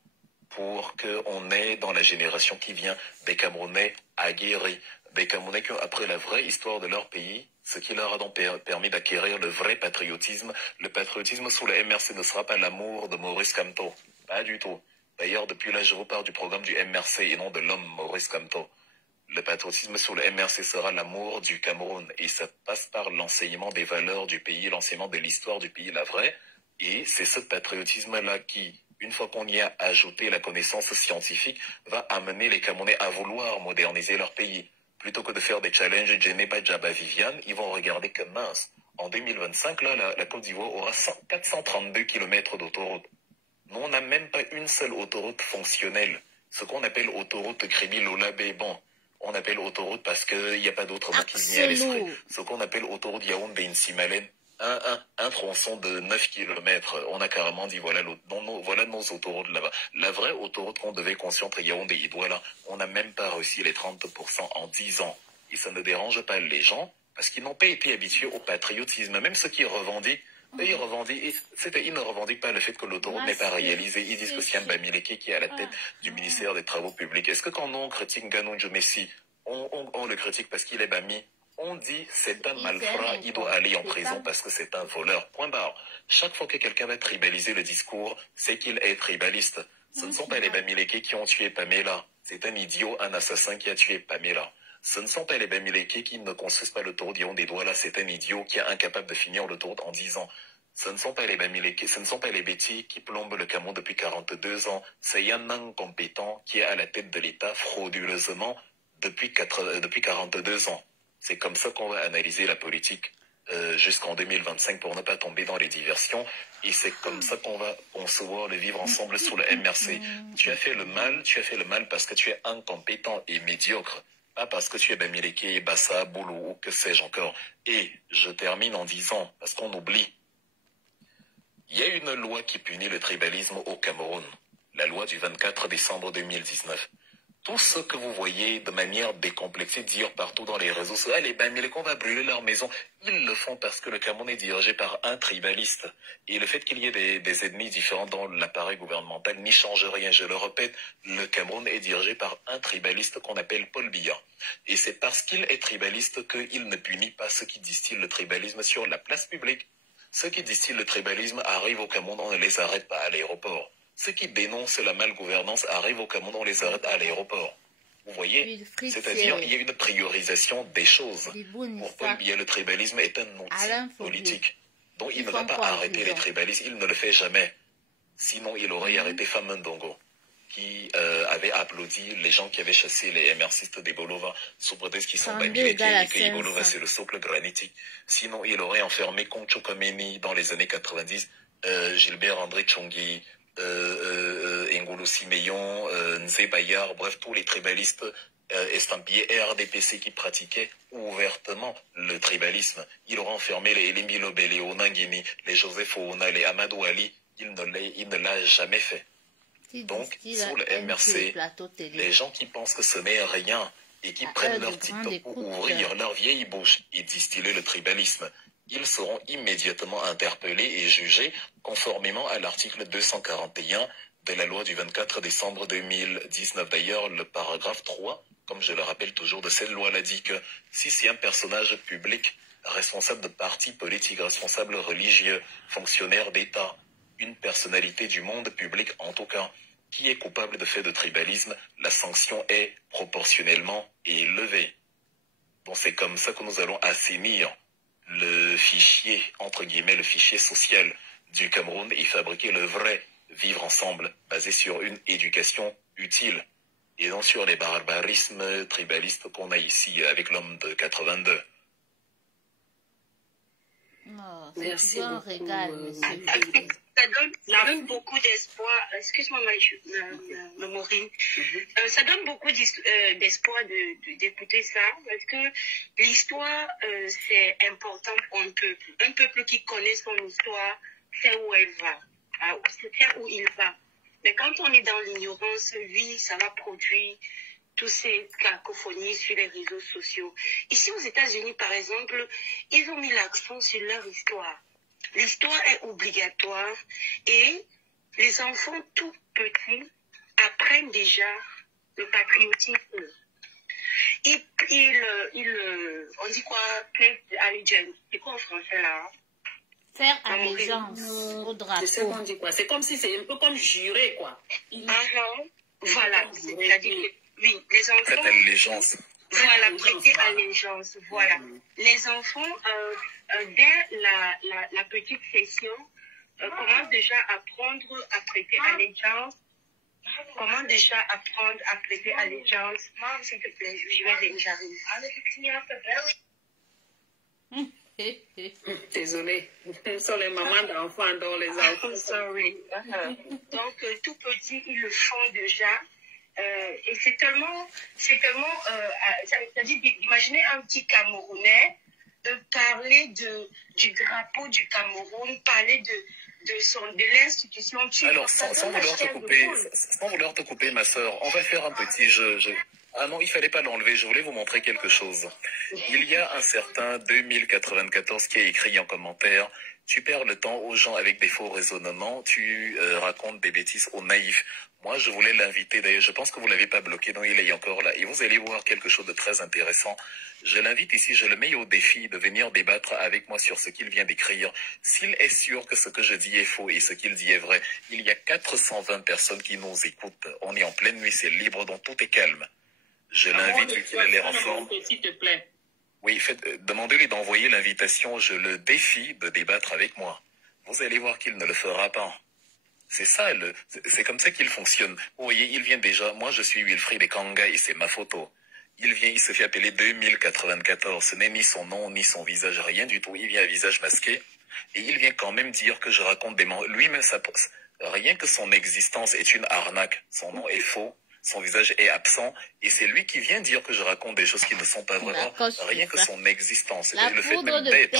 pour qu'on ait dans la génération qui vient des Camerounais aguerris, des Camerounais qui ont appris la vraie histoire de leur pays, ce qui leur a donc permis d'acquérir le vrai patriotisme. Le patriotisme sous le MRC ne sera pas l'amour de Maurice Kamto, pas du tout. D'ailleurs, depuis là, je repars du programme du MRC et non de l'homme Maurice Kamto. Le patriotisme sous le MRC sera l'amour du Cameroun, et ça passe par l'enseignement des valeurs du pays, l'enseignement de l'histoire du pays, la vraie, et c'est ce patriotisme-là qui, une fois qu'on y a ajouté la connaissance scientifique, va amener les Camerounais à vouloir moderniser leur pays. Plutôt que de faire des challenges Djeneba Djaba Viviane, ils vont regarder que mince. En 2025, là, la Côte d'Ivoire aura 432 km d'autoroute. Nous, on n'a même pas une seule autoroute fonctionnelle. Ce qu'on appelle autoroute Kribi-Lola-Bé, bon, on appelle autoroute parce qu'il n'y a pas d'autre mot qui vient à l'esprit. Ce qu'on appelle autoroute Yaoundé-Nsimalen, un tronçon de 9 km, on a carrément dit voilà nos autoroutes là-bas. La vraie autoroute qu'on devait construire entre Yaoundé et Douala, on n'a même pas réussi les 30% en 10 ans. Et ça ne dérange pas les gens, parce qu'ils n'ont pas été habitués au patriotisme. Même ceux qui revendiquent, ils ne revendiquent pas le fait que l'autoroute n'est pas réalisée. Ils disent que c'est un Bamileke qui est à la tête du ministère des Travaux Publics. Est-ce que quand on critique Nganou Messi, on le critique parce qu'il est Bami? On dit c'est un malfrat, il doit aller en prison parce que c'est un voleur. Point barre. Chaque fois que quelqu'un va tribaliser le discours, c'est qu'il est tribaliste. Ce ne sont pas les Bamileke qui ont tué Pamela. C'est un idiot, un assassin qui a tué Pamela. Ce ne sont pas les Bamileke qui ne construisent pas l'autoroute Yaoundé Douala. C'est un idiot qui est incapable de finir l'autoroute en 10 ans. Ce ne sont pas les Bamileke, ce ne sont pas les Betty qui plombent le Cameroun depuis 42 ans. C'est un incompétent qui est à la tête de l'État frauduleusement depuis 42 ans. C'est comme ça qu'on va analyser la politique jusqu'en 2025 pour ne pas tomber dans les diversions. Et c'est comme ça qu'on va concevoir le vivre ensemble sous le MRC. Tu as fait le mal parce que tu es incompétent et médiocre. Pas parce que tu es Bamileke, Bassa, Boulou ou que sais-je encore. Et je termine en disant, parce qu'on oublie, il y a une loi qui punit le tribalisme au Cameroun. La loi du 24 décembre 2019. Tout ce que vous voyez de manière décomplexée dire partout dans les réseaux sociaux, les Bamileke, on va brûler leur maison, ils le font parce que le Cameroun est dirigé par un tribaliste. Et le fait qu'il y ait des ennemis différents dans l'appareil gouvernemental n'y change rien. Je le répète, le Cameroun est dirigé par un tribaliste qu'on appelle Paul Biya. Et c'est parce qu'il est tribaliste qu'il ne punit pas ceux qui distillent le tribalisme sur la place publique. Ceux qui distillent le tribalisme arrivent au Cameroun, on ne les arrête pas à l'aéroport. Ceux qui dénoncent la malgouvernance arrivent au Cameroun, on les arrête à l'aéroport. Vous voyez? C'est-à-dire, il y a une priorisation des choses. Pour Paul Biya, le tribalisme est un outil politique. Donc il ne va pas arrêter les tribalistes, il ne le fait jamais. Sinon, il aurait arrêté Famandongo, qui avait applaudi les gens qui avaient chassé les MRCistes d'Ibolova sous prétexte qu'ils sont Bamileke et que Ibolova c'est le socle granitique. Sinon, il aurait enfermé Koncho Kameni dans les années 90, Gilbert André Tchongi, Ngolo Simeyon, Nzé Bayar, bref, tous les tribalistes estampillés RDPC qui pratiquaient ouvertement le tribalisme. Il aura enfermé les Elimilo Bele, Onangini, les Joseph Ouna, les Amadou Ali. Il ne l'a jamais fait. Donc, sous le MRC, les gens qui pensent que ce n'est rien et qui prennent leur TikTok pour ouvrir leur vieille bouche et distiller le tribalisme. Ils seront immédiatement interpellés et jugés conformément à l'article 241 de la loi du 24 décembre 2019. D'ailleurs, le paragraphe 3, comme je le rappelle toujours, de cette loi, dit que si c'est un personnage public, responsable de partis politiques, responsable religieux, fonctionnaire d'État, une personnalité du monde public en tout cas, qui est coupable de faits de tribalisme, la sanction est proportionnellement élevée. Donc c'est comme ça que nous allons assainir le fichier, entre guillemets, le fichier social du Cameroun et fabriquer le vrai vivre ensemble, basé sur une éducation utile et non sur les barbarismes tribalistes qu'on a ici avec l'homme de 82. Oh, c'est un régal, monsieur. Ça donne beaucoup d'espoir. Excuse-moi, Maureen. Ça donne beaucoup d'espoir d'écouter ça, parce que l'histoire, c'est important pour un peuple. Un peuple qui connaît son histoire, sait où elle va, sait où il va. Mais quand on est dans l'ignorance, oui, ça va produire toutes ces cacophonies sur les réseaux sociaux. Ici aux États-Unis, par exemple, ils ont mis l'accent sur leur histoire. L'histoire est obligatoire et les enfants tout petits apprennent déjà le patriotisme. On dit quoi? Allegiance. C'est quoi en français là? Faire allégeance au drapeau. Je sais qu'on dit quoi. C'est comme si c'est un peu comme jurer, quoi. Voilà. C'est-à-dire que, oui, les enfants... Prêter allégeance. Voilà, prêter allégeance. Voilà. Les enfants, dès la petite session, commencent déjà à apprendre à prêter allégeance. Comment déjà apprendre à prêter allégeance? Maman, s'il te plaît, je vais j'arrive. Désolée. Ce sont les mamans d'enfants dont les enfants. Sorry. Donc, tout petit, ils le font déjà. Et c'est tellement, c'est-à-dire d'imaginer un petit Camerounais parler du drapeau du Cameroun, parler de l'institution. Alors, sans vouloir te couper, ma sœur, on va faire un petit jeu. Ah non, il fallait pas l'enlever, je voulais vous montrer quelque chose. Il y a un certain 2094 qui a écrit en commentaire: tu perds le temps aux gens avec des faux raisonnements, tu racontes des bêtises aux naïfs. Moi, je voulais l'inviter, d'ailleurs, je pense que vous l'avez pas bloqué, donc il est encore là. Et vous allez voir quelque chose de très intéressant. Je l'invite ici, je le mets au défi de venir débattre avec moi sur ce qu'il vient d'écrire. S'il est sûr que ce que je dis est faux et ce qu'il dit est vrai, il y a 420 personnes qui nous écoutent. On est en pleine nuit, c'est libre, donc tout est calme. Je l'invite, vu qu'il a l'air en forme. S'il te plaît. Oui, demandez-lui d'envoyer l'invitation, je le défie de débattre avec moi. Vous allez voir qu'il ne le fera pas. C'est ça, c'est comme ça qu'il fonctionne. Vous voyez, il vient déjà, moi je suis Wilfried Ekanga et c'est ma photo. Il vient, il se fait appeler 2094, ce n'est ni son nom, ni son visage, rien du tout. Il vient à visage masqué et il vient quand même dire que je raconte des mensonges. Lui-même, rien que son existence est une arnaque. Son nom est faux. Son visage est absent et c'est lui qui vient dire que je raconte des choses qui ne sont pas vraies. Rien que son existence, le fait même d'être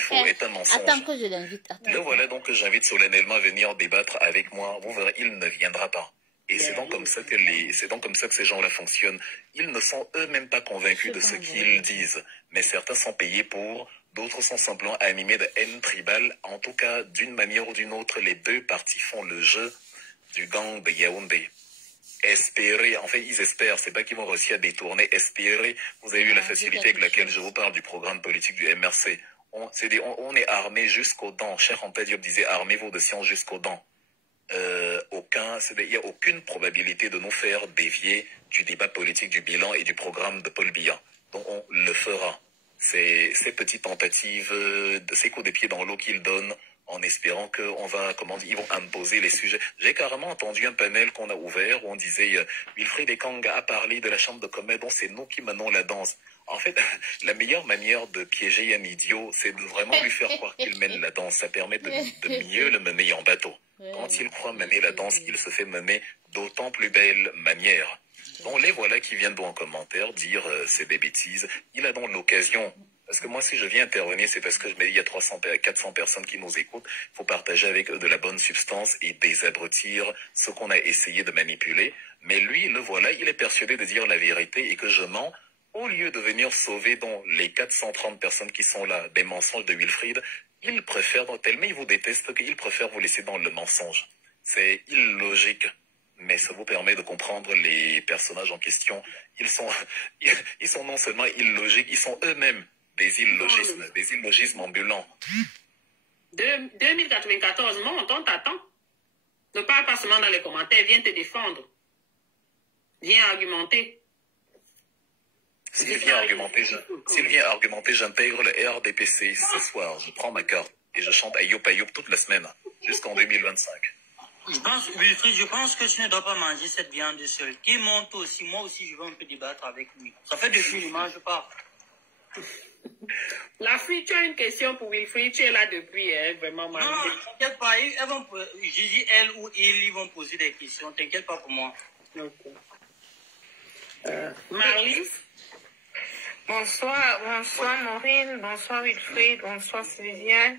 faux est un mensonge. Attends que je l'invite. Le voilà donc que j'invite solennellement à venir débattre avec moi. Vous verrez, il ne viendra pas. Et c'est donc comme ça que ces gens-là fonctionnent. Ils ne sont eux-mêmes pas convaincus de ce qu'ils disent, mais certains sont payés pour. D'autres sont simplement animés de haine tribale. En tout cas, d'une manière ou d'une autre, les deux parties font le jeu du gang de Yaoundé. Espérer, en fait, ils espèrent, c'est pas qu'ils vont réussir à détourner, espérer. Vous avez vu la facilité avec laquelle je vous parle du programme politique du MRC. On est armé jusqu'aux dents. Cheikh Anta Diop disait, armez-vous de science jusqu'aux dents. Il n'y a aucune probabilité de nous faire dévier du débat politique, du bilan et du programme de Paul Biya. Donc on le fera. Ces petites tentatives, ces coups de pied dans l'eau qu'ils donnent, en espérant ils vont imposer les sujets. J'ai carrément entendu un panel qu'on a ouvert où on disait Wilfried Ekanga a parlé de la chambre de commerce, donc c'est nous qui menons la danse. En fait, la meilleure manière de piéger un idiot, c'est de vraiment lui faire croire qu'il mène la danse. Ça permet de mieux le mener en bateau. Quand il croit mener la danse, il se fait mener d'autant plus belle manière. Donc les voilà qui viennent donc en commentaire dire c'est des bêtises. Il a donc l'occasion Parce que moi, si je viens intervenir, c'est parce que je me dis, il y a 400 personnes qui nous écoutent. Il faut partager avec eux de la bonne substance et désabrutir ce qu'on a essayé de manipuler. Mais lui, le voilà, il est persuadé de dire la vérité et que je mens. Au lieu de venir sauver dans les 430 personnes qui sont là des mensonges de Wilfried, il préfère, tellement il vous déteste qu'il préfère vous laisser dans le mensonge. C'est illogique. Mais ça vous permet de comprendre les personnages en question. Ils sont non seulement illogiques, ils sont eux-mêmes des illogismes ambulants. 2094, monte, on t'attend. Ne parle pas seulement dans les commentaires, viens te défendre. Viens argumenter. S'il vient argumenter, j'intègre le RDPC ce soir. Je prends ma carte et je chante Ayoub Ayoub toute la semaine, jusqu'en 2025. Wilfried, je pense que tu ne dois pas manger cette viande seule. Qui monte aussi, moi aussi je veux un peu débattre avec lui. Ça fait depuis qu'il ne mange pas. La fille, tu as une question pour Wilfried, tu es là depuis, hein, vraiment. Non, t'inquiète pas, j'ai dit elle ou ils vont poser des questions, t'inquiète pas pour moi. Okay. Marlise? Bonsoir Maureen, bonsoir Wilfried, bonsoir Sylvien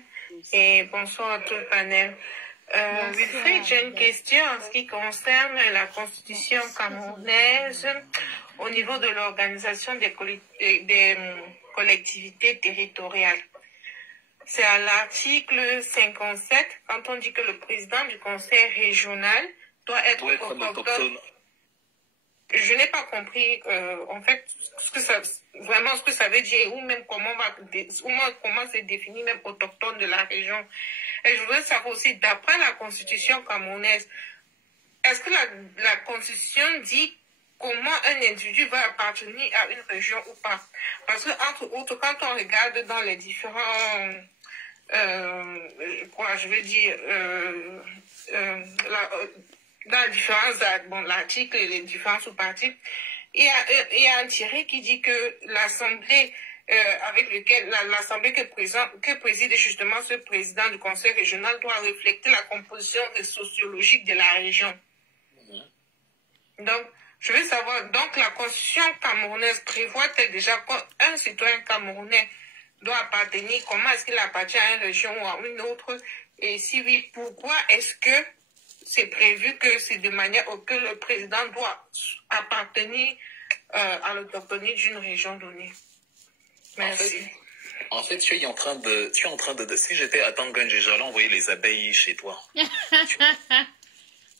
et bonsoir à tout le panel. Wilfried, j'ai une question en ce qui concerne la constitution camerounaise au niveau de l'organisation des collectivités territoriales. C'est à l'article 57, quand on dit que le président du conseil régional doit être autochtone. Je n'ai pas compris en fait ce que ça veut dire ou même comment c'est défini même autochtone de la région. Et je voudrais savoir aussi, d'après la constitution camerounaise, est-ce que la constitution dit comment un individu va appartenir à une région ou pas? Parce que entre autres, quand on regarde dans les différents dans les différents l'article et les différents sous-parties, il y a un tiré qui dit que l'Assemblée l'Assemblée que préside justement ce président du conseil régional doit refléter la composition sociologique de la région. Donc, je veux savoir, donc la constitution camerounaise prévoit-elle déjà qu'un citoyen camerounais doit appartenir, comment est-ce qu'il appartient à une région ou à une autre? Et si oui, pourquoi est-ce que c'est prévu que c'est de manière que le président doit appartenir à l'autochtonie d'une région donnée? Merci. En fait, tu es en train de, si j'étais à Tanganj, j'allais envoyer les abeilles chez toi.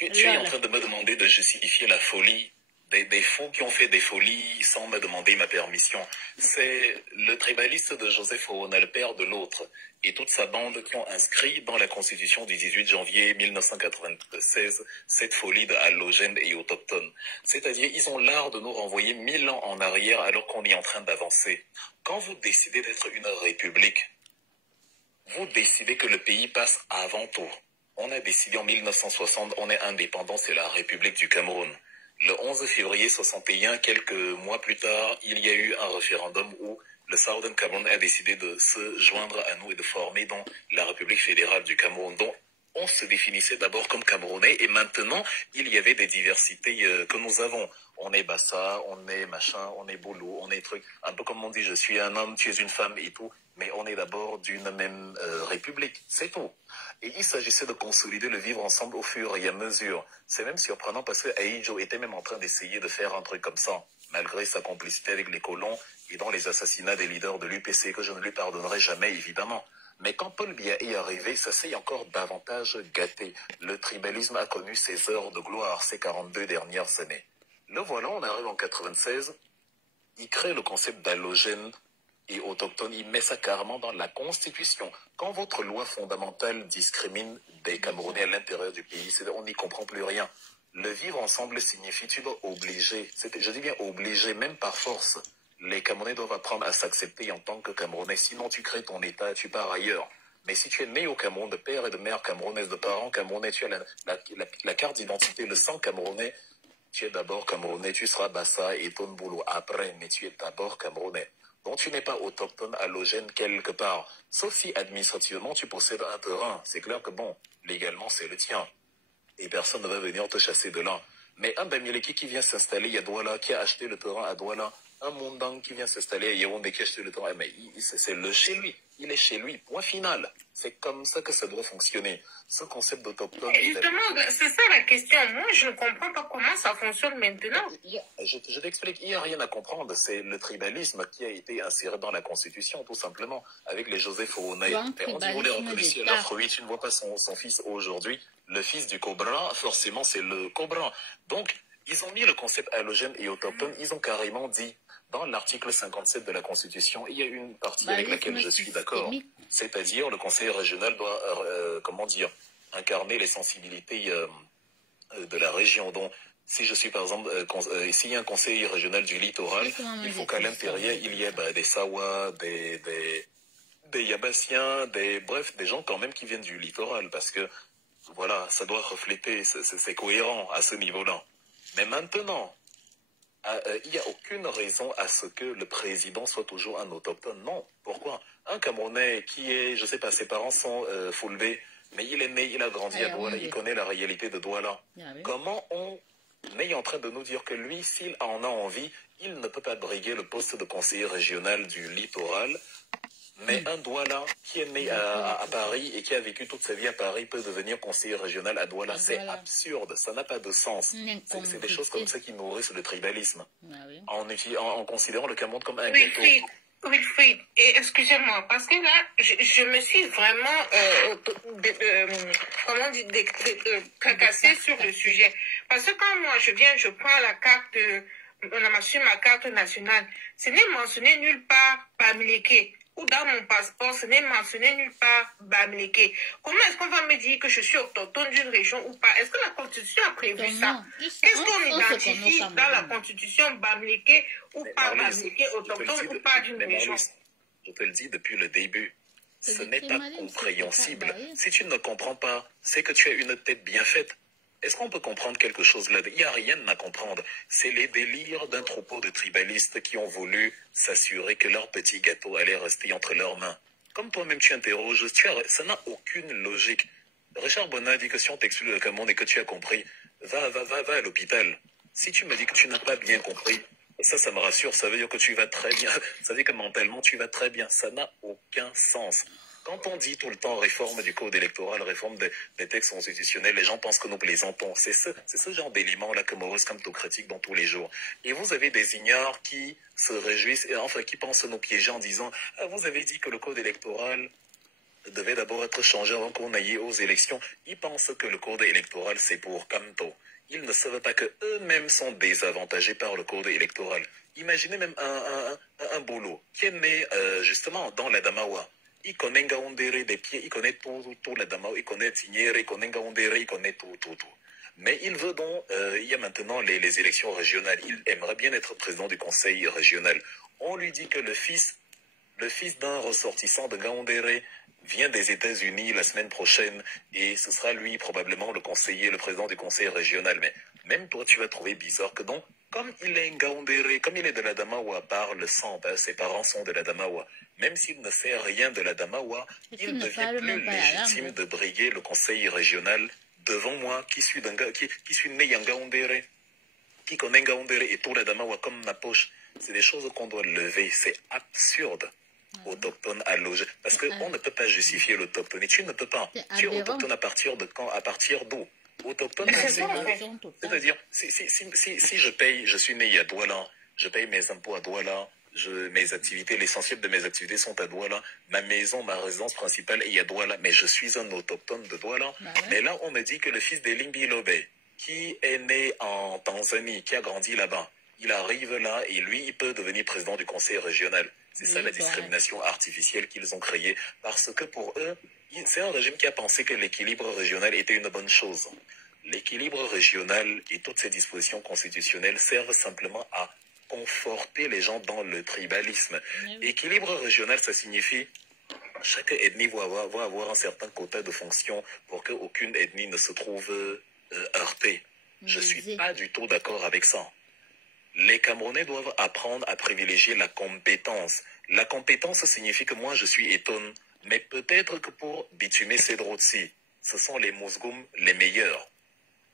Tu es en train de me demander de justifier la folie des fous qui ont fait des folies sans me demander ma permission. C'est le tribaliste de Joseph Oona, le père de l'autre, et toute sa bande qui ont inscrit dans la constitution du 18 janvier 1996 cette folie de allogène et autochtone. C'est-à-dire, ils ont l'art de nous renvoyer 1000 ans en arrière alors qu'on est en train d'avancer. Quand vous décidez d'être une république, vous décidez que le pays passe avant tout. On a décidé en 1960, on est indépendant, c'est la République du Cameroun. Le 11 février 61, quelques mois plus tard, il y a eu un référendum où le Southern Cameroun a décidé de se joindre à nous et de former donc la République fédérale du Cameroun. Donc, on se définissait d'abord comme Camerounais et maintenant, il y avait des diversités que nous avons. On est Bassa, on est machin, on est Boulou, on est truc. Un peu comme on dit, je suis un homme, tu es une femme et tout. Mais on est d'abord d'une même république, c'est tout. Et il s'agissait de consolider le vivre ensemble au fur et à mesure. C'est même surprenant parce que Aïdjo était même en train d'essayer de faire un truc comme ça, malgré sa complicité avec les colons et dans les assassinats des leaders de l'UPC, que je ne lui pardonnerai jamais, évidemment. Mais quand Paul Biya est arrivé, ça s'est encore davantage gâté. Le tribalisme a connu ses heures de gloire ces 42 dernières années. Le voilà, on arrive en 96, il crée le concept d'allogène et autochtone, il met ça carrément dans la Constitution. Quand votre loi fondamentale discrimine des Camerounais à l'intérieur du pays, on n'y comprend plus rien. Le vivre ensemble signifie tu dois obliger, je dis bien obliger, même par force. Les Camerounais doivent apprendre à s'accepter en tant que Camerounais, sinon tu crées ton État, tu pars ailleurs. Mais si tu es né au Cameroun, de père et de mère camerounaise, de parents camerounais, tu as la carte d'identité, le sang camerounais, tu es d'abord Camerounais, tu seras Bassa et Tonboulou après, mais tu es d'abord Camerounais. Donc tu n'es pas autochtone, allogène quelque part. Sauf si administrativement tu possèdes un terrain. C'est clair que bon, légalement c'est le tien. Et personne ne va venir te chasser de là. Mais un Bamileki qui vient s'installer à Douala, qui a acheté le terrain à Douala, un Mondang qui vient s'installer à Yaoundé, qui achète le temps, mais c'est le chez lui. Il est chez lui, point final. C'est comme ça que ça doit fonctionner. Ce concept d'autochtone... Justement, c'est ça la question. Moi, je ne comprends pas comment ça fonctionne maintenant. Je t'explique, il n'y a rien à comprendre. C'est le tribalisme qui a été inséré dans la Constitution, tout simplement, avec les Joseph Ounay. On dit, vous les reconnaissez leur fruit, tu ne vois pas son fils aujourd'hui. Le fils du Cobra, forcément, c'est le Cobra. Donc, ils ont mis le concept allogène et autochtone, ils ont carrément dit, dans l'article 57 de la Constitution, il y a une partie avec laquelle je suis d'accord. C'est-à-dire, le conseil régional doit, incarner les sensibilités de la région. Donc, si je suis, par exemple, s'il y a un conseil régional du littoral, il faut qu'à l'intérieur, il y ait des Sawa, des Yabassiens, bref, des gens quand même qui viennent du littoral, parce que, voilà, ça doit refléter, c'est cohérent à ce niveau-là. Mais maintenant, il n'y a aucune raison à ce que le président soit toujours un autochtone. Non. Pourquoi? Un Camerounais qui est, je sais pas, ses parents sont Fulbe, mais il est né, il a grandi à Douala, il connaît la réalité de Douala. Comment on est en train de nous dire que lui, s'il en a envie, il ne peut pas briguer le poste de conseiller régional du littoral, mais un Douala qui est né à Paris et qui a vécu toute sa vie à Paris peut devenir conseiller régional à Douala. C'est absurde, ça n'a pas de sens. C'est des choses comme ça qui nourrissent le tribalisme. En considérant le Cameroun comme un ghetto. Wilfried, et excusez-moi, parce que là, je me suis vraiment, tracassée sur le sujet. Parce que quand moi, je prends la carte, sur ma carte nationale, ce n'est mentionné nulle part Bamileke. Ou dans mon passeport, ce n'est mentionné nulle part Bamileke. Comment est-ce qu'on va me dire que je suis autochtone d'une région ou pas? Est-ce que la Constitution a prévu ça? Qu'est-ce qu'on identifie dans la Constitution Bamileke ou pas Bamileke, autochtone ou pas d'une région? Je te le dis depuis le début. Ce n'est pas compréhensible. Si tu ne comprends pas, c'est que tu as une tête bien faite. Est-ce qu'on peut comprendre quelque chose là? Il n'y a rien à comprendre. C'est les délires d'un troupeau de tribalistes qui ont voulu s'assurer que leur petit gâteau allait rester entre leurs mains. Comme toi-même tu interroges, ça n'a aucune logique. Richard Bonnat dit que si on t'explique le Cameroun et que tu as compris, va à l'hôpital. Si tu me dis que tu n'as pas bien compris, ça me rassure, ça veut dire que tu vas très bien. Ça veut dire que mentalement tu vas très bien. Ça n'a aucun sens. Quand on dit tout le temps réforme du code électoral, réforme des textes constitutionnels, les gens pensent que nous plaisantons. C'est ce genre d'élément-là que Maurice Kamto critique dans tous les jours. Et vous avez des ignares qui se réjouissent, qui pensent nous piéger en disant « Ah, vous avez dit que le code électoral devait d'abord être changé avant qu'on aille aux élections. » Ils pensent que le code électoral, c'est pour Kamto. Ils ne savent pas qu'eux-mêmes sont désavantagés par le code électoral. Imaginez même un boulot qui est né justement dans la Damawa. Il connaît Ngaoundéré des pieds, il connaît tout la Damawa, il connaît Tignéré, il connaît Ngaoundéré, il connaît tout. Mais il veut donc, il y a maintenant les élections régionales, il aimerait bien être président du conseil régional. On lui dit que le fils d'un ressortissant de Ngaoundéré vient des États-Unis la semaine prochaine et ce sera lui probablement le président du conseil régional. Mais même toi, tu vas trouver bizarre que donc, comme il est Ngaoundéré, comme il est de la Damawa par le sang, ses parents sont de la Damawa, même s'il ne sait rien de la Damawa, il devient plus légitime de briguer le conseil régional devant moi, qui suis né Ngaoundéré, qui connaît Ngaoundéré et tout la Damawa comme ma poche. C'est des choses qu'on doit lever, c'est absurde. Autochtone à loger, parce qu'on ne peut pas justifier l'autochtone. Tu ne peux pas. Tu es autochtone à partir de quand? À partir d'où? Autochtone, c'est-à-dire, si je paye, je suis né à Douala, je paye mes impôts à Douala, mes activités, l'essentiel de mes activités sont à Douala, ma maison, ma résidence principale est à Douala, mais je suis un autochtone de Douala. Mais là, on me dit que le fils d'Elimbi Lobe, qui est né en Tanzanie, qui a grandi là-bas, il arrive là et lui, il peut devenir président du conseil régional. C'est ça la discrimination artificielle qu'ils ont créée. Parce que pour eux, c'est un régime qui a pensé que l'équilibre régional était une bonne chose. L'équilibre régional et toutes ces dispositions constitutionnelles servent simplement à conforter les gens dans le tribalisme. Équilibre régional, ça signifie chaque ethnie va avoir un certain quota de fonctions pour qu'aucune ethnie ne se trouve heurtée. Je ne suis pas du tout d'accord avec ça. Les Camerounais doivent apprendre à privilégier la compétence. La compétence signifie que moi je suis étonne, mais peut-être que pour bitumer Cédrotsi, ce sont les Mousgoum les meilleurs.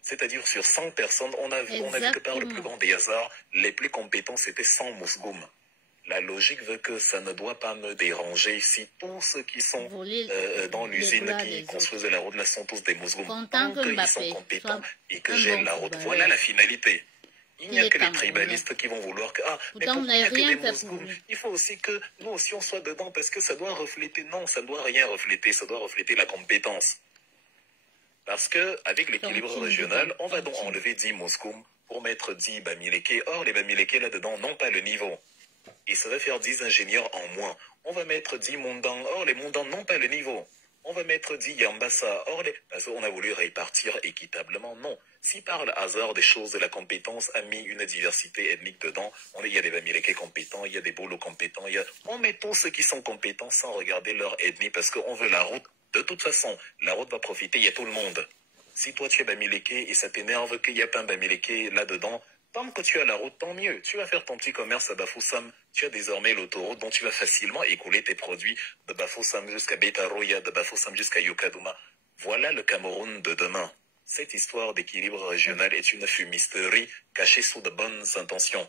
C'est-à-dire sur 100 personnes, on a vu que par le plus grand des hasards, les plus compétents, c'était 100 Mousgoum. La logique veut que ça ne doit pas me déranger si tous ceux qui sont dans l'usine qui construisent la route là sont tous des Mousgoum. Tant qu'ils sont compétents et que j'ai la route, voilà la finalité. Il n'y a que les tribalistes qui vont vouloir que, mais pourquoi il n'y a que des Mousgoum? Il faut aussi que nous aussi on soit dedans parce que ça doit refléter, non, ça ne doit rien refléter, ça doit refléter la compétence. Parce que avec l'équilibre régional, on va donc enlever 10 Mousgoum pour mettre 10 Bamileke. Or, les Bamileke là-dedans n'ont pas le niveau. Et ça va faire 10 ingénieurs en moins. On va mettre 10 Mondans. Or, les Mondans n'ont pas le niveau. On va mettre 10 Yambassa. Or, parce qu'on a voulu répartir équitablement. Non. Si par le hasard des choses de la compétence a mis une diversité ethnique dedans, il y a des Bamileke compétents, il y a des Bolo compétents, on met tous ceux qui sont compétents sans regarder leur ethnie parce qu'on veut la route. De toute façon, la route va profiter, il y a tout le monde. Si toi tu es Bamileke et ça t'énerve qu'il n'y a pas un Bamileke là-dedans, tant que tu as la route, tant mieux. Tu vas faire ton petit commerce à Bafoussam. Tu as désormais l'autoroute dont tu vas facilement écouler tes produits de Bafoussam jusqu'à Betaroya, de Bafoussam jusqu'à Yokadouma. Voilà le Cameroun de demain. Cette histoire d'équilibre régional est une fumisterie cachée sous de bonnes intentions.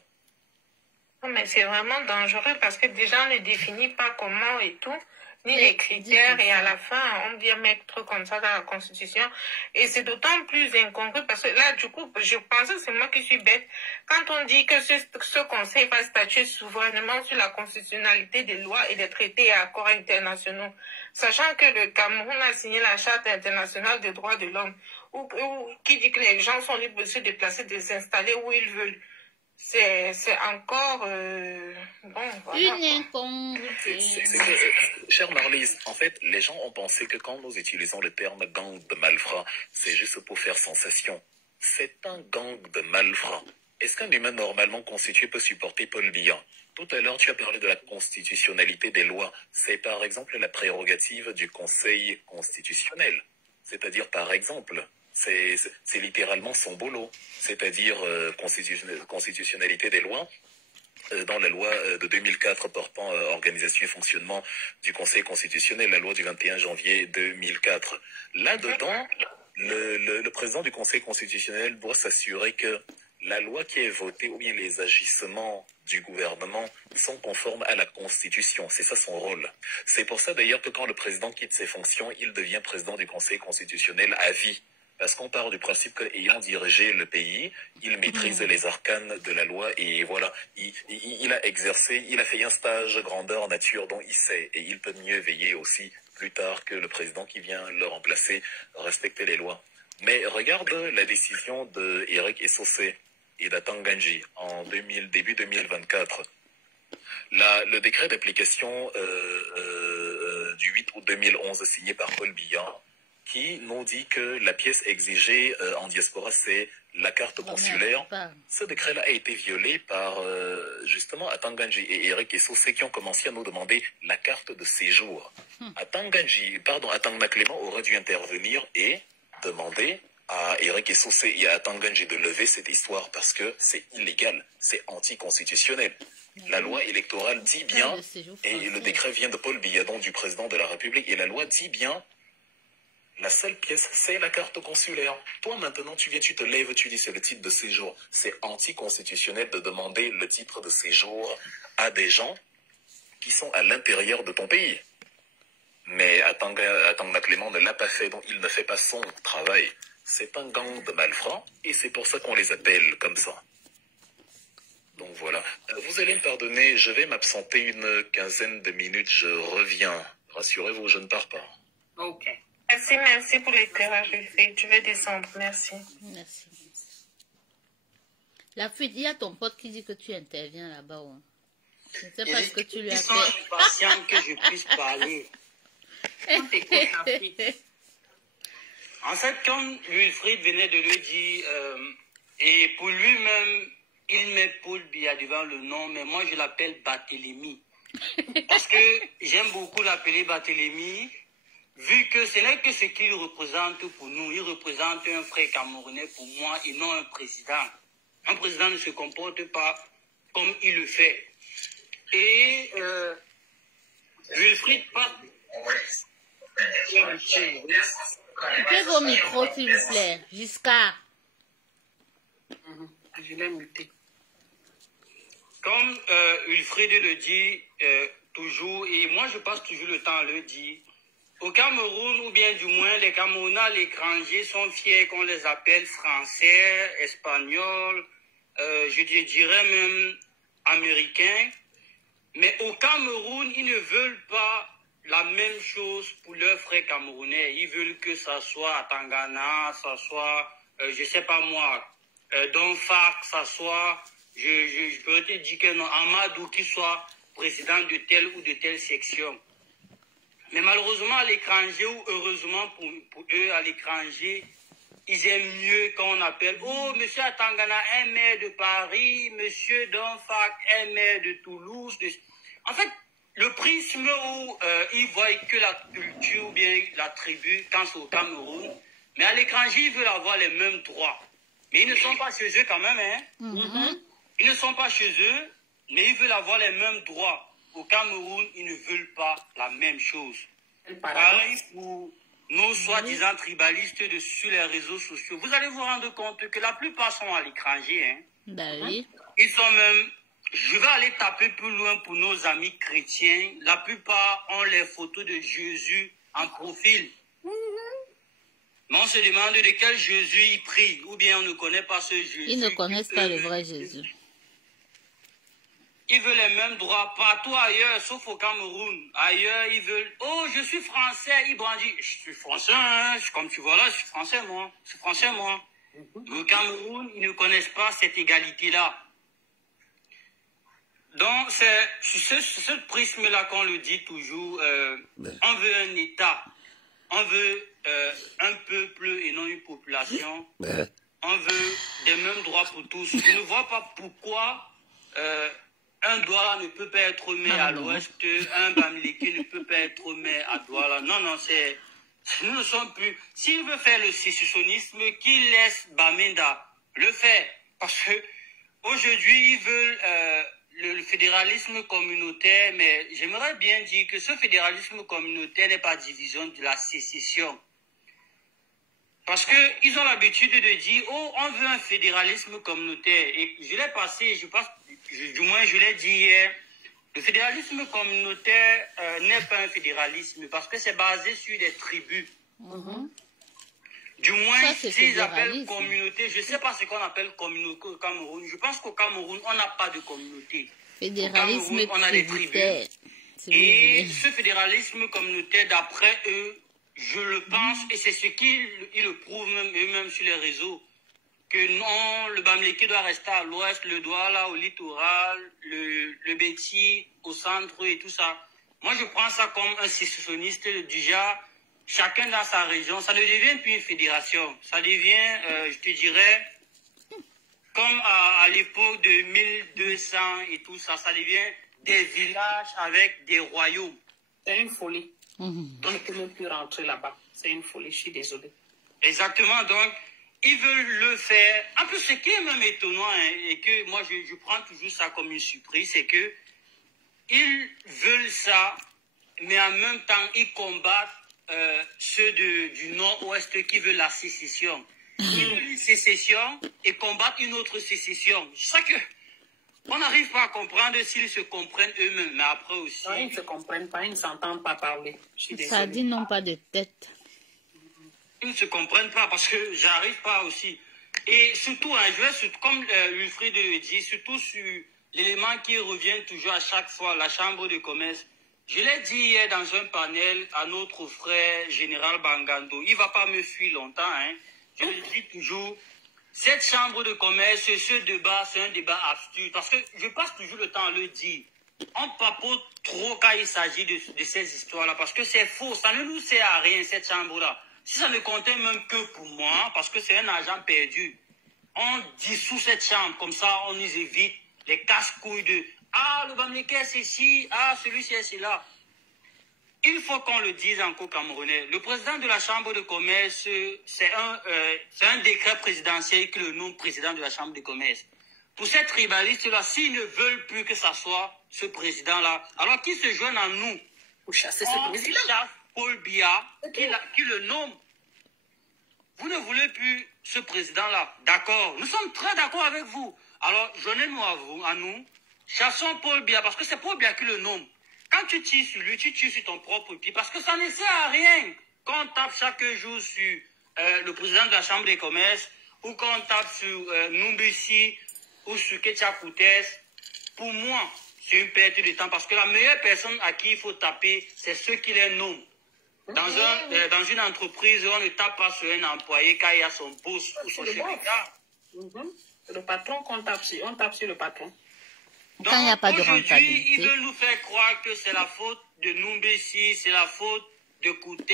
Mais c'est vraiment dangereux parce que déjà on ne définit pas comment et tout, ni les critères, et à la fin on vient mettre comme ça dans la Constitution. Et c'est d'autant plus incongru parce que là, du coup, je pense que c'est moi qui suis bête. Quand on dit que ce Conseil va statuer souverainement sur la constitutionnalité des lois et des traités et accords internationaux, sachant que le Cameroun a signé la Charte internationale des droits de l'homme, qui dit que les gens sont libres de se déplacer, de s'installer où ils veulent. C'est encore... bon, voilà, une incongruité. Cher Marlise, en fait, les gens ont pensé que quand nous utilisons le terme gang de malfrats, c'est juste pour faire sensation. C'est un gang de malfrats. Est-ce qu'un humain normalement constitué peut supporter Paul Biya? Tout à l'heure, tu as parlé de la constitutionnalité des lois. C'est par exemple la prérogative du Conseil constitutionnel. C'est-à-dire, par exemple... C'est littéralement son boulot, c'est-à-dire constitutionnalité des lois. Dans la loi de 2004 portant organisation et fonctionnement du Conseil constitutionnel, la loi du 21 janvier 2004. Là-dedans, le président du Conseil constitutionnel doit s'assurer que la loi qui est votée ou bien les agissements du gouvernement sont conformes à la Constitution. C'est ça son rôle. C'est pour ça d'ailleurs que quand le président quitte ses fonctions, il devient président du Conseil constitutionnel à vie. Parce qu'on part du principe qu'ayant dirigé le pays, il maîtrise les arcanes de la loi et voilà, il a exercé, il a fait un stage grandeur nature dont il sait et il peut mieux veiller aussi plus tard que le président qui vient le remplacer, respecter les lois. Mais regarde la décision de Eric Essossé et d'Atanganji en début 2024. Le décret d'application du 8 août 2011 signé par Paul Biya, qui nous dit que la pièce exigée en diaspora, c'est la carte consulaire. Ce décret-là a été violé par, justement, Atanganji et Eric Essossé qui ont commencé à nous demander la carte de séjour. Atangna Clément aurait dû intervenir et demander à Eric Essossé et à Atanganji de lever cette histoire parce que c'est illégal, c'est anticonstitutionnel. La loi électorale dit bien, et le décret vient de Paul Biya, donc du président de la République, et la loi dit bien, la seule pièce, c'est la carte consulaire. Toi, maintenant, tu te lèves, tu dis c'est le titre de séjour. C'est anticonstitutionnel de demander le titre de séjour à des gens qui sont à l'intérieur de ton pays. Mais Atangna Clément ne l'a pas fait, donc il ne fait pas son travail. C'est un gang de malfrats, et c'est pour ça qu'on les appelle comme ça. Donc voilà. Vous allez me pardonner, je vais m'absenter une quinzaine de minutes, je reviens. Rassurez-vous, je ne pars pas. Ok. Merci pour l'éclairage. Je vais descendre. Merci. Merci. La fuite, il y a ton pote qui dit que tu interviens là-bas. Hein. Je ne sais pas ce que tu lui as fait. Ils sont impatients que je puisse parler. On t'écoute, la fuite. En fait, comme Wilfried venait de le dire, et pour lui-même, il met Paul Biya devant le nom, mais moi je l'appelle Barthélemy. Parce que j'aime beaucoup l'appeler Barthélemy. Vu que ce n'est que ce qu'il représente pour nous, il représente un frère camerounais pour moi et non un président. Un président ne se comporte pas comme il le fait. Et Wilfried passe. Coupez vos micros, s'il vous plaît. Giscard. Je l'ai muté. Comme Wilfried le dit toujours, et moi je passe toujours le temps à le dire, au Cameroun, ou bien du moins les Camerounais à l'étranger sont fiers qu'on les appelle français, espagnols, je dirais même américains. Mais au Cameroun, ils ne veulent pas la même chose pour leurs frères camerounais. Ils veulent que ça soit à Tangana, ça soit, je sais pas moi, dans FAC, ça soit, je peux te dire que non, Amadou qui soit président de telle ou de telle section. Mais malheureusement à l'étranger, ou heureusement pour eux à l'étranger, ils aiment mieux quand on appelle, oh, monsieur Atangana, un maire de Paris, monsieur Donfac, un maire de Toulouse. En fait, le prisme où ils voient que la culture ou bien la tribu quand c'est au Cameroun, mais à l'étranger, ils veulent avoir les mêmes droits. Mais ils ne sont pas chez eux quand même, hein. Ils ne sont pas chez eux, mais ils veulent avoir les mêmes droits. Au Cameroun, ils ne veulent pas la même chose. Pareil pour nos soi-disant tribalistes sur les réseaux sociaux. Vous allez vous rendre compte que la plupart sont à l'étranger. Hein. Ben oui. Ils sont même... Je vais aller taper plus loin pour nos amis chrétiens. La plupart ont les photos de Jésus en profil. Mais on se demande de quel Jésus ils prient. Ou bien on ne connaît pas ce Jésus. Ils ne connaissent pas le vrai Jésus. Ils veulent les mêmes droits partout ailleurs, sauf au Cameroun. Ailleurs, ils veulent... Oh, je suis français. Ils brandissent. Je suis français, hein. Comme tu vois là, je suis français, moi. Je suis français, moi. Au Cameroun, ils ne connaissent pas cette égalité-là. Donc, c'est sur ce prisme-là qu'on le dit toujours. On veut un État. On veut un peuple et non une population. On veut des mêmes droits pour tous. Je ne vois pas pourquoi... un Douala ne peut pas être mis à l'ouest, un Bamileke ne peut pas être mis à Douala. Non, non, c'est... Nous ne sommes plus... S'il veut faire le sécessionnisme, qu'il laisse Bamenda le faire. Parce que aujourd'hui, ils veulent le fédéralisme communautaire, mais j'aimerais bien dire que ce fédéralisme communautaire n'est pas division de la sécession. Parce qu'ils ont l'habitude de dire, oh, on veut un fédéralisme communautaire. Et je l'ai passé, du moins je l'ai dit hier, le fédéralisme communautaire n'est pas un fédéralisme parce que c'est basé sur des tribus. Du moins, s'ils appellent communauté, je ne sais pas ce qu'on appelle communauté au Cameroun. Je pense qu'au Cameroun, on n'a pas de communauté. Fédéralisme au Cameroun, on a des tribus. Et ce fédéralisme communautaire, d'après eux, je le pense, et c'est ce qu'ils le prouvent eux-mêmes sur les réseaux, que non, le Bamileke doit rester à l'ouest, le Douala au littoral, le Béti au centre et tout ça. Moi, je prends ça comme un sécessionniste du genre, chacun dans sa région. Ça ne devient plus une fédération. Ça devient, je te dirais, comme à l'époque de 1200 et tout ça, ça devient des villages avec des royaumes. C'est une folie. On ne peut même plus rentrer là-bas. C'est une folie, je suis désolée. Exactement, donc, ils veulent le faire. En plus, ce qui est même étonnant, hein, et que moi, je prends toujours ça comme une surprise, c'est que ils veulent ça, mais en même temps, ils combattent ceux du nord-ouest qui veulent la sécession. Ils veulent une sécession et combattent une autre sécession. C'est ça que... On n'arrive pas à comprendre s'ils se comprennent eux-mêmes, mais après aussi... Non, ils ne se comprennent pas, ils ne s'entendent pas parler. Ça dit non pas de tête. Ils ne se comprennent pas parce que j'arrive pas aussi. Et surtout, hein, je vais, comme Wilfried le dit, surtout sur l'élément qui revient toujours à chaque fois, la chambre de commerce. Je l'ai dit hier dans un panel à notre frère général Bangando. Il ne va pas me fuir longtemps, hein. Je le dis toujours... Cette chambre de commerce, ce débat, c'est un débat absurde. Parce que je passe toujours le temps à le dire. On papote trop quand il s'agit de ces histoires-là. Parce que c'est faux. Ça ne nous sert à rien, cette chambre-là. Si ça ne comptait même que pour moi, parce que c'est un argent perdu, on dissout cette chambre. Comme ça, on nous évite les casse-couilles de « Ah, le Bamileke, c'est ci. Ah, celui-ci, c'est là. » Il faut qu'on le dise encore camerounais. Le président de la chambre de commerce, c'est un décret présidentiel qui le nomme président de la chambre de commerce. Pour ces tribalistes-là, s'ils ne veulent plus que ça soit ce président-là, alors qu'ils se joignent à nous. Pour chasser ce président. Chasse Paul Biya, qui le nomme. vous ne voulez plus ce président-là. D'accord, nous sommes très d'accord avec vous. Alors, joignez-nous à nous. Chassons Paul Biya, parce que c'est Paul Biya qui le nomme. Quand tu tires sur lui, tu tires sur ton propre pied, parce que ça ne sert à rien. Quand on tape chaque jour sur le président de la Chambre des commerces, ou quand on tape sur Numbisi, ou sur Ketia Koutes, pour moi, c'est une perte de temps, parce que la meilleure personne à qui il faut taper, c'est ceux qui les nomment. Dans une entreprise, on ne tape pas sur un employé quand il a son poste ou son syndicat. C'est le patron qu'on tape sur, on tape sur le patron. Quand il n'y a pas de rentabilité. Aujourd'hui, ils veulent nous faire croire que c'est la faute de Numbesi, c'est la faute de Koutes.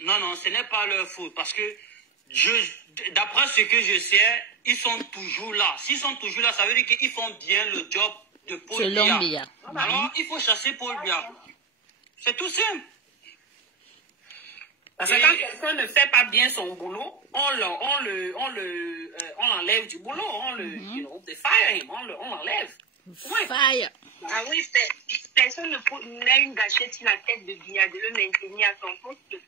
Non, non, ce n'est pas leur faute. Parce que, d'après ce que je sais, ils sont toujours là. S'ils sont toujours là, ça veut dire qu'ils font bien le job de Paul Biya. Alors, il faut chasser Paul Biya. C'est tout simple. Parce que quand quelqu'un ne fait pas bien son boulot, on l'enlève du boulot. On fire him, on l'enlève. Fire. Ah oui, personne ne met une gâchette sur la tête de Biya, de le maintenir à son poste.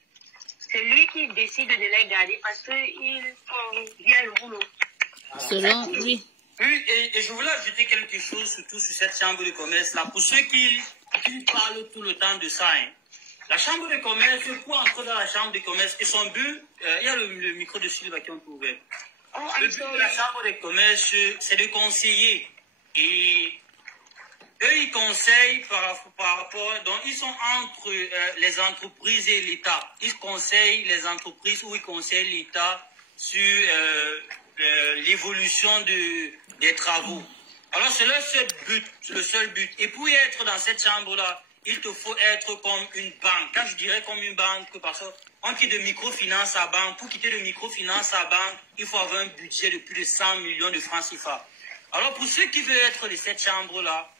C'est lui qui décide de les garder parce qu'ils font bien le boulot. Selon lui. Oui, et je voulais ajouter quelque chose, surtout sur cette chambre de commerce là. Pour ceux qui parlent tout le temps de ça, hein. La chambre de commerce, pour entrer dans la chambre de commerce, et son but, il y a le micro de Sylvain qui est ouvert. Le but de la chambre de commerce, c'est de conseiller. Et eux, ils conseillent par rapport, donc ils sont entre les entreprises et l'État. Ils conseillent les entreprises ou ils conseillent l'État sur l'évolution des travaux. Alors c'est le seul but. Et pour y être dans cette chambre-là, il te faut être comme une banque. Quand je dirais comme une banque, parce qu'on quitte de microfinance à banque. Pour quitter de microfinance à banque, il faut avoir un budget de plus de 100 millions de francs CFA. Alors pour ceux qui veulent être de cette chambre-là,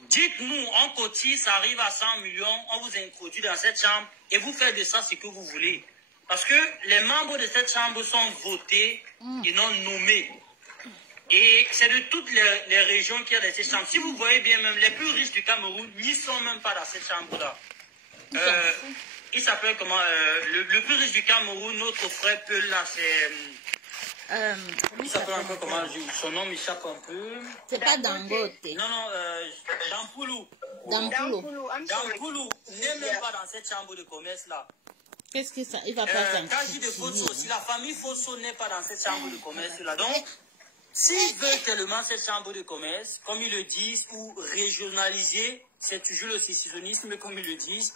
dites-nous, on cotise, ça arrive à 100 millions, on vous introduit dans cette chambre et vous faites de ça ce que vous voulez. Parce que les membres de cette chambre sont votés et non nommés. Et c'est de toutes les régions qu'il y a dans cette chambre. Si vous voyez bien, même les plus riches du Cameroun n'y sont même pas dans cette chambre-là. Il s'appelle comment le plus riche du Cameroun, notre frère Peul, là, c'est... il s'appelle un peu comment, son nom m'échappe un peu. C'est pas Dangote. Non, Dampoulou. Dampoulou n'est même pas dans cette chambre de commerce là. Qu'est-ce que ça, il va pas s'en quand je dis de Fosso aussi, la famille Fosso n'est pas dans cette chambre de commerce là. Donc, s'ils veulent tellement cette chambre de commerce, comme ils le disent, ou régionaliser, c'est toujours le sécessionnisme comme ils le disent.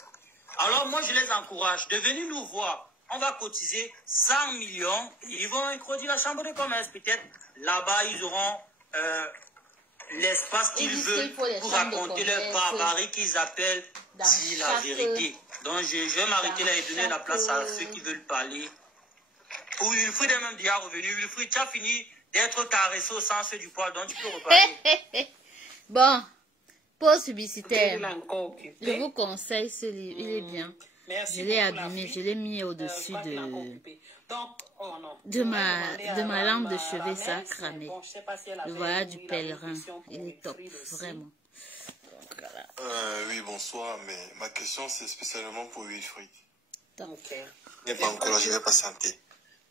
Alors moi je les encourage de venir nous voir. On va cotiser 100 millions et ils vont introduire la chambre de commerce. Peut-être là-bas, ils auront l'espace qu'ils veulent pour raconter leur barbarie qu'ils appellent si la vérité. Donc, je vais m'arrêter là et donner la place à ceux qui veulent parler. Ou Wilfried est même déjà revenu. Wilfried, tu as fini d'être caressé au sens du poil, donc tu peux reparler. Bon, pause publicitaire. Je vous conseille ce livre, il est bien. Merci, je l'ai abîmé, je l'ai mis au-dessus de ma lampe de chevet, ça a cramé. Le voyage du pèlerin, il est top, vraiment. Oui, bonsoir, mais ma question c'est spécialement pour Wilfried. Ok. Il n'est pas encore là, je vais patienter.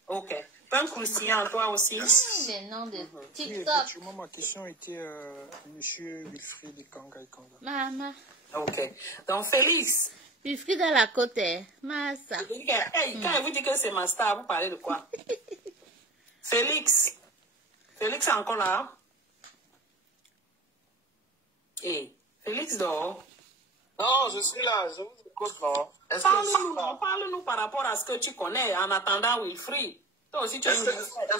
Ok. Pas croustillant, toi aussi. Les noms de TikTok. Oui, effectivement, ma question était Monsieur Wilfried de Kangai Kanga. Maman. Ok. Donc, Félix. Wilfried à la côte, Massa. Hey, quand vous dites que c'est ma star, vous parlez de quoi? Félix. Félix est encore là? Hey, Félix dort. Non, je suis là, je vous écoute, non. Parle-nous par rapport à ce que tu connais en attendant Wilfried. Toi aussi, tu est-ce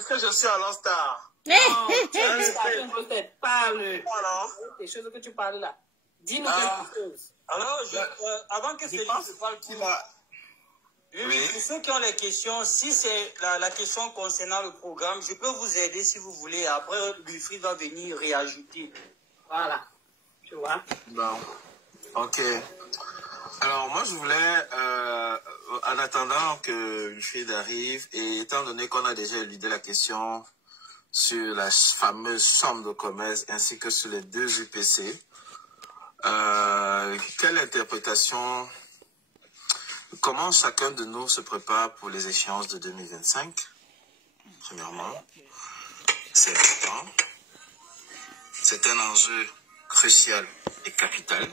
que je suis à l'All-Star? Non, tu es parle. Les choses que tu parles là. Dis-nous quelque chose. Alors, avant que Félix ne parle plus, pour ceux qui ont les questions, si c'est la question concernant le programme, je peux vous aider si vous voulez. Après, Wilfried va venir réajouter. Voilà. Tu vois? Bon, ok. Alors, moi, je voulais, en attendant que Wilfried arrive, et étant donné qu'on a déjà éludé la question sur la fameuse chambre de commerce ainsi que sur les 2 UPC, quelle interprétation, comment chacun de nous se prépare pour les échéances de 2025? premièrement. C'est important. C'est un enjeu crucial et capital.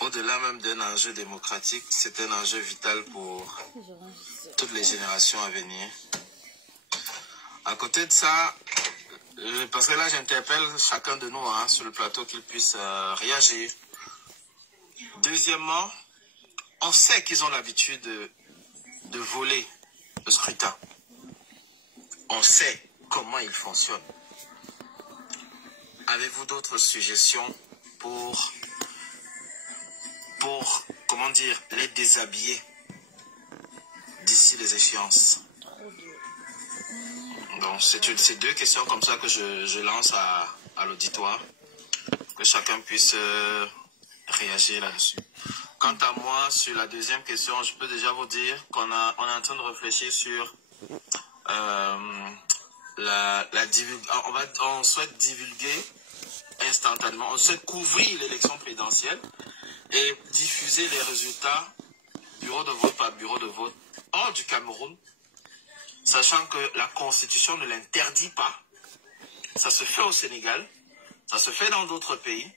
Au-delà même d'un enjeu démocratique, c'est un enjeu vital pour toutes les générations à venir. À côté de ça, parce que là j'interpelle chacun de nous sur le plateau qu'il puisse réagir. Deuxièmement, on sait qu'ils ont l'habitude de voler le scrutin. On sait comment il fonctionne. Avez-vous d'autres suggestions pour comment dire, les déshabiller d'ici les échéances? Donc, c'est deux questions comme ça que je lance à l'auditoire, que chacun puisse réagir là-dessus. Quant à moi, sur la deuxième question, je peux déjà vous dire qu'on est en train de réfléchir sur on souhaite divulguer instantanément, on souhaite couvrir l'élection présidentielle et diffuser les résultats bureau de vote par bureau de vote hors du Cameroun, sachant que la Constitution ne l'interdit pas. Ça se fait au Sénégal, ça se fait dans d'autres pays,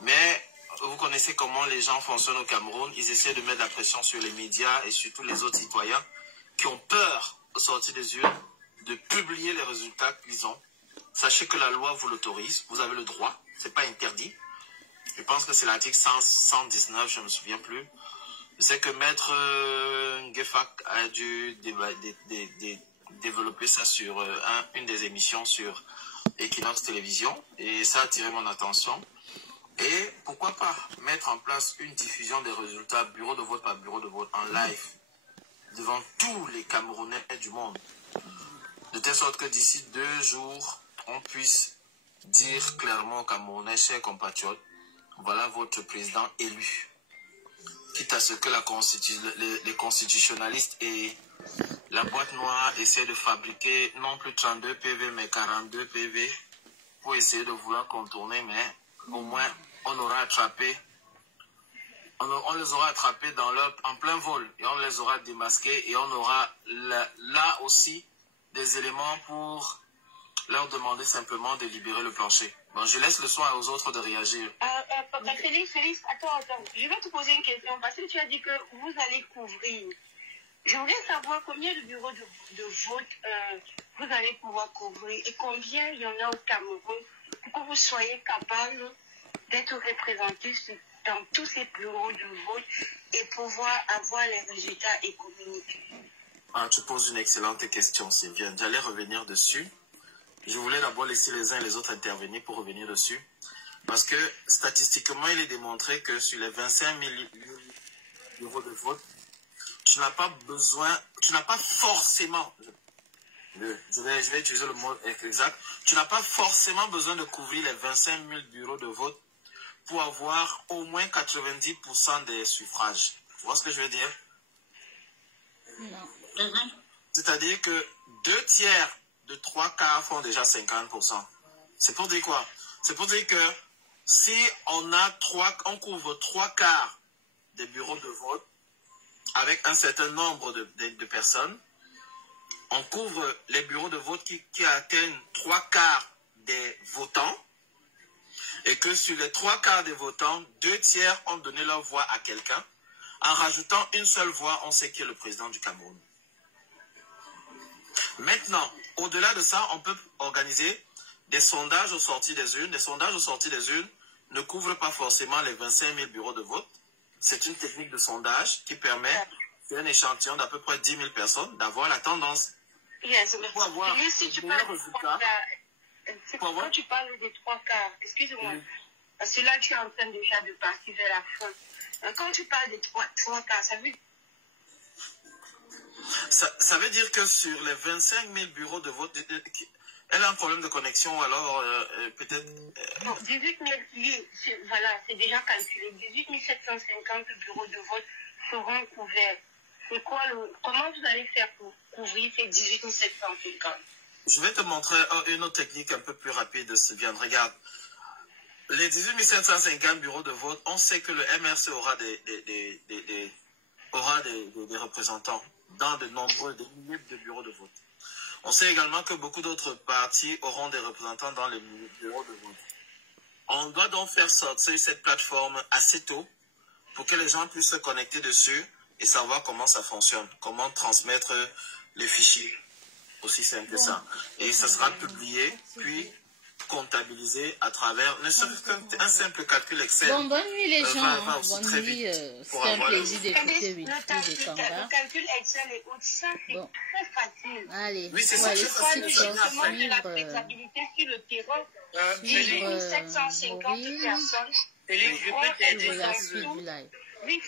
mais vous connaissez comment les gens fonctionnent au Cameroun. Ils essaient de mettre la pression sur les médias et sur tous les autres citoyens qui ont peur de sortir des urnes, de publier les résultats qu'ils ont. Sachez que la loi vous l'autorise, vous avez le droit, c'est pas interdit. Je pense que c'est l'article 119, je ne me souviens plus. Je sais que Maître Ngefak a dû développer ça sur une des émissions sur Equinox Télévision, et ça a attiré mon attention. Et pourquoi pas mettre en place une diffusion des résultats bureau de vote par bureau de vote en live devant tous les Camerounais du monde, de telle sorte que d'ici 2 jours, on puisse dire clairement aux Camerounais, chers compatriotes, voilà votre président élu. Quitte à ce que les constitutionnalistes et la boîte noire essaient de fabriquer non plus 32 PV mais 42 PV pour essayer de vouloir contourner, mais au moins on aura attrapé, on les aura attrapés en plein vol et on les aura démasqués et on aura là aussi des éléments pour leur demander simplement de libérer le plancher. Bon, je laisse le soin aux autres de réagir. Félix, attends. Je vais te poser une question parce que tu as dit que vous allez couvrir. Je voudrais savoir combien de bureaux de vote vous allez pouvoir couvrir et combien il y en a au Cameroun pour que vous soyez capable d'être représentés dans tous ces bureaux de vote et pouvoir avoir les résultats économiques. Tu poses une excellente question, Sylviane. J'allais revenir dessus. Je voulais d'abord laisser les uns et les autres intervenir pour revenir dessus. Parce que statistiquement, il est démontré que sur les 25 000 bureaux de vote, tu n'as pas forcément, je vais utiliser le mot exact, tu n'as pas forcément besoin de couvrir les 25 000 bureaux de vote pour avoir au moins 90% des suffrages. Tu vois ce que je veux dire? Non. C'est-à-dire que 2 tiers de 3 quarts font déjà 50%. C'est pour dire quoi? C'est pour dire que si on couvre 3 quarts des bureaux de vote avec un certain nombre de personnes, on couvre les bureaux de vote qui atteignent 3 quarts des votants, et que sur les 3 quarts des votants, 2 tiers ont donné leur voix à quelqu'un. En rajoutant une seule voix, on sait qui est le président du Cameroun. Maintenant, au-delà de ça, on peut organiser des sondages aux sorties des urnes. Les sondages aux sorties des urnes ne couvrent pas forcément les 25 000 bureaux de vote. C'est une technique de sondage qui permet, sur un échantillon d'à peu près 10 000 personnes, d'avoir la tendance. Pour avoir si quand tu parles des 3 quarts, excuse-moi, parce que là tu es en train déjà de partir vers la fin. Quand tu parles des 3 quarts, ça veut dire que sur les 25 000 bureaux de vote, elle a un problème de connexion, alors peut-être... Non, 18 000, voilà, c'est déjà calculé. 18 750 bureaux de vote seront couverts. Comment vous allez faire pour couvrir ces 18 750? Je vais te montrer une autre technique un peu plus rapide, Sylviane. Regarde, les 18 750 bureaux de vote, on sait que le MRC aura des représentants dans des milliers de bureaux de vote. On sait également que beaucoup d'autres partis auront des représentants dans les bureaux de vote. On doit donc faire sortir cette plateforme assez tôt pour que les gens puissent se connecter dessus et savoir comment ça fonctionne, comment transmettre les fichiers. Aussi simple que ça. Et ça sera publié, puis comptabilisé à travers ne serait-ce qu'un simple calcul Excel. Bon, bonne nuit les gens. Bonne nuit. C'est un plaisir d'écouter Wilfried de Kanga. Le calcul Excel est aussi bon. très facile. Allez, oui, c'est ça, je crois que justement de la faisabilité sur le terrain. J'ai 750 personnes. Je la suite du live.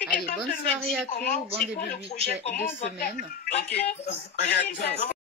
Allez, bonne soirée à tous, bon début de semaine. Ok.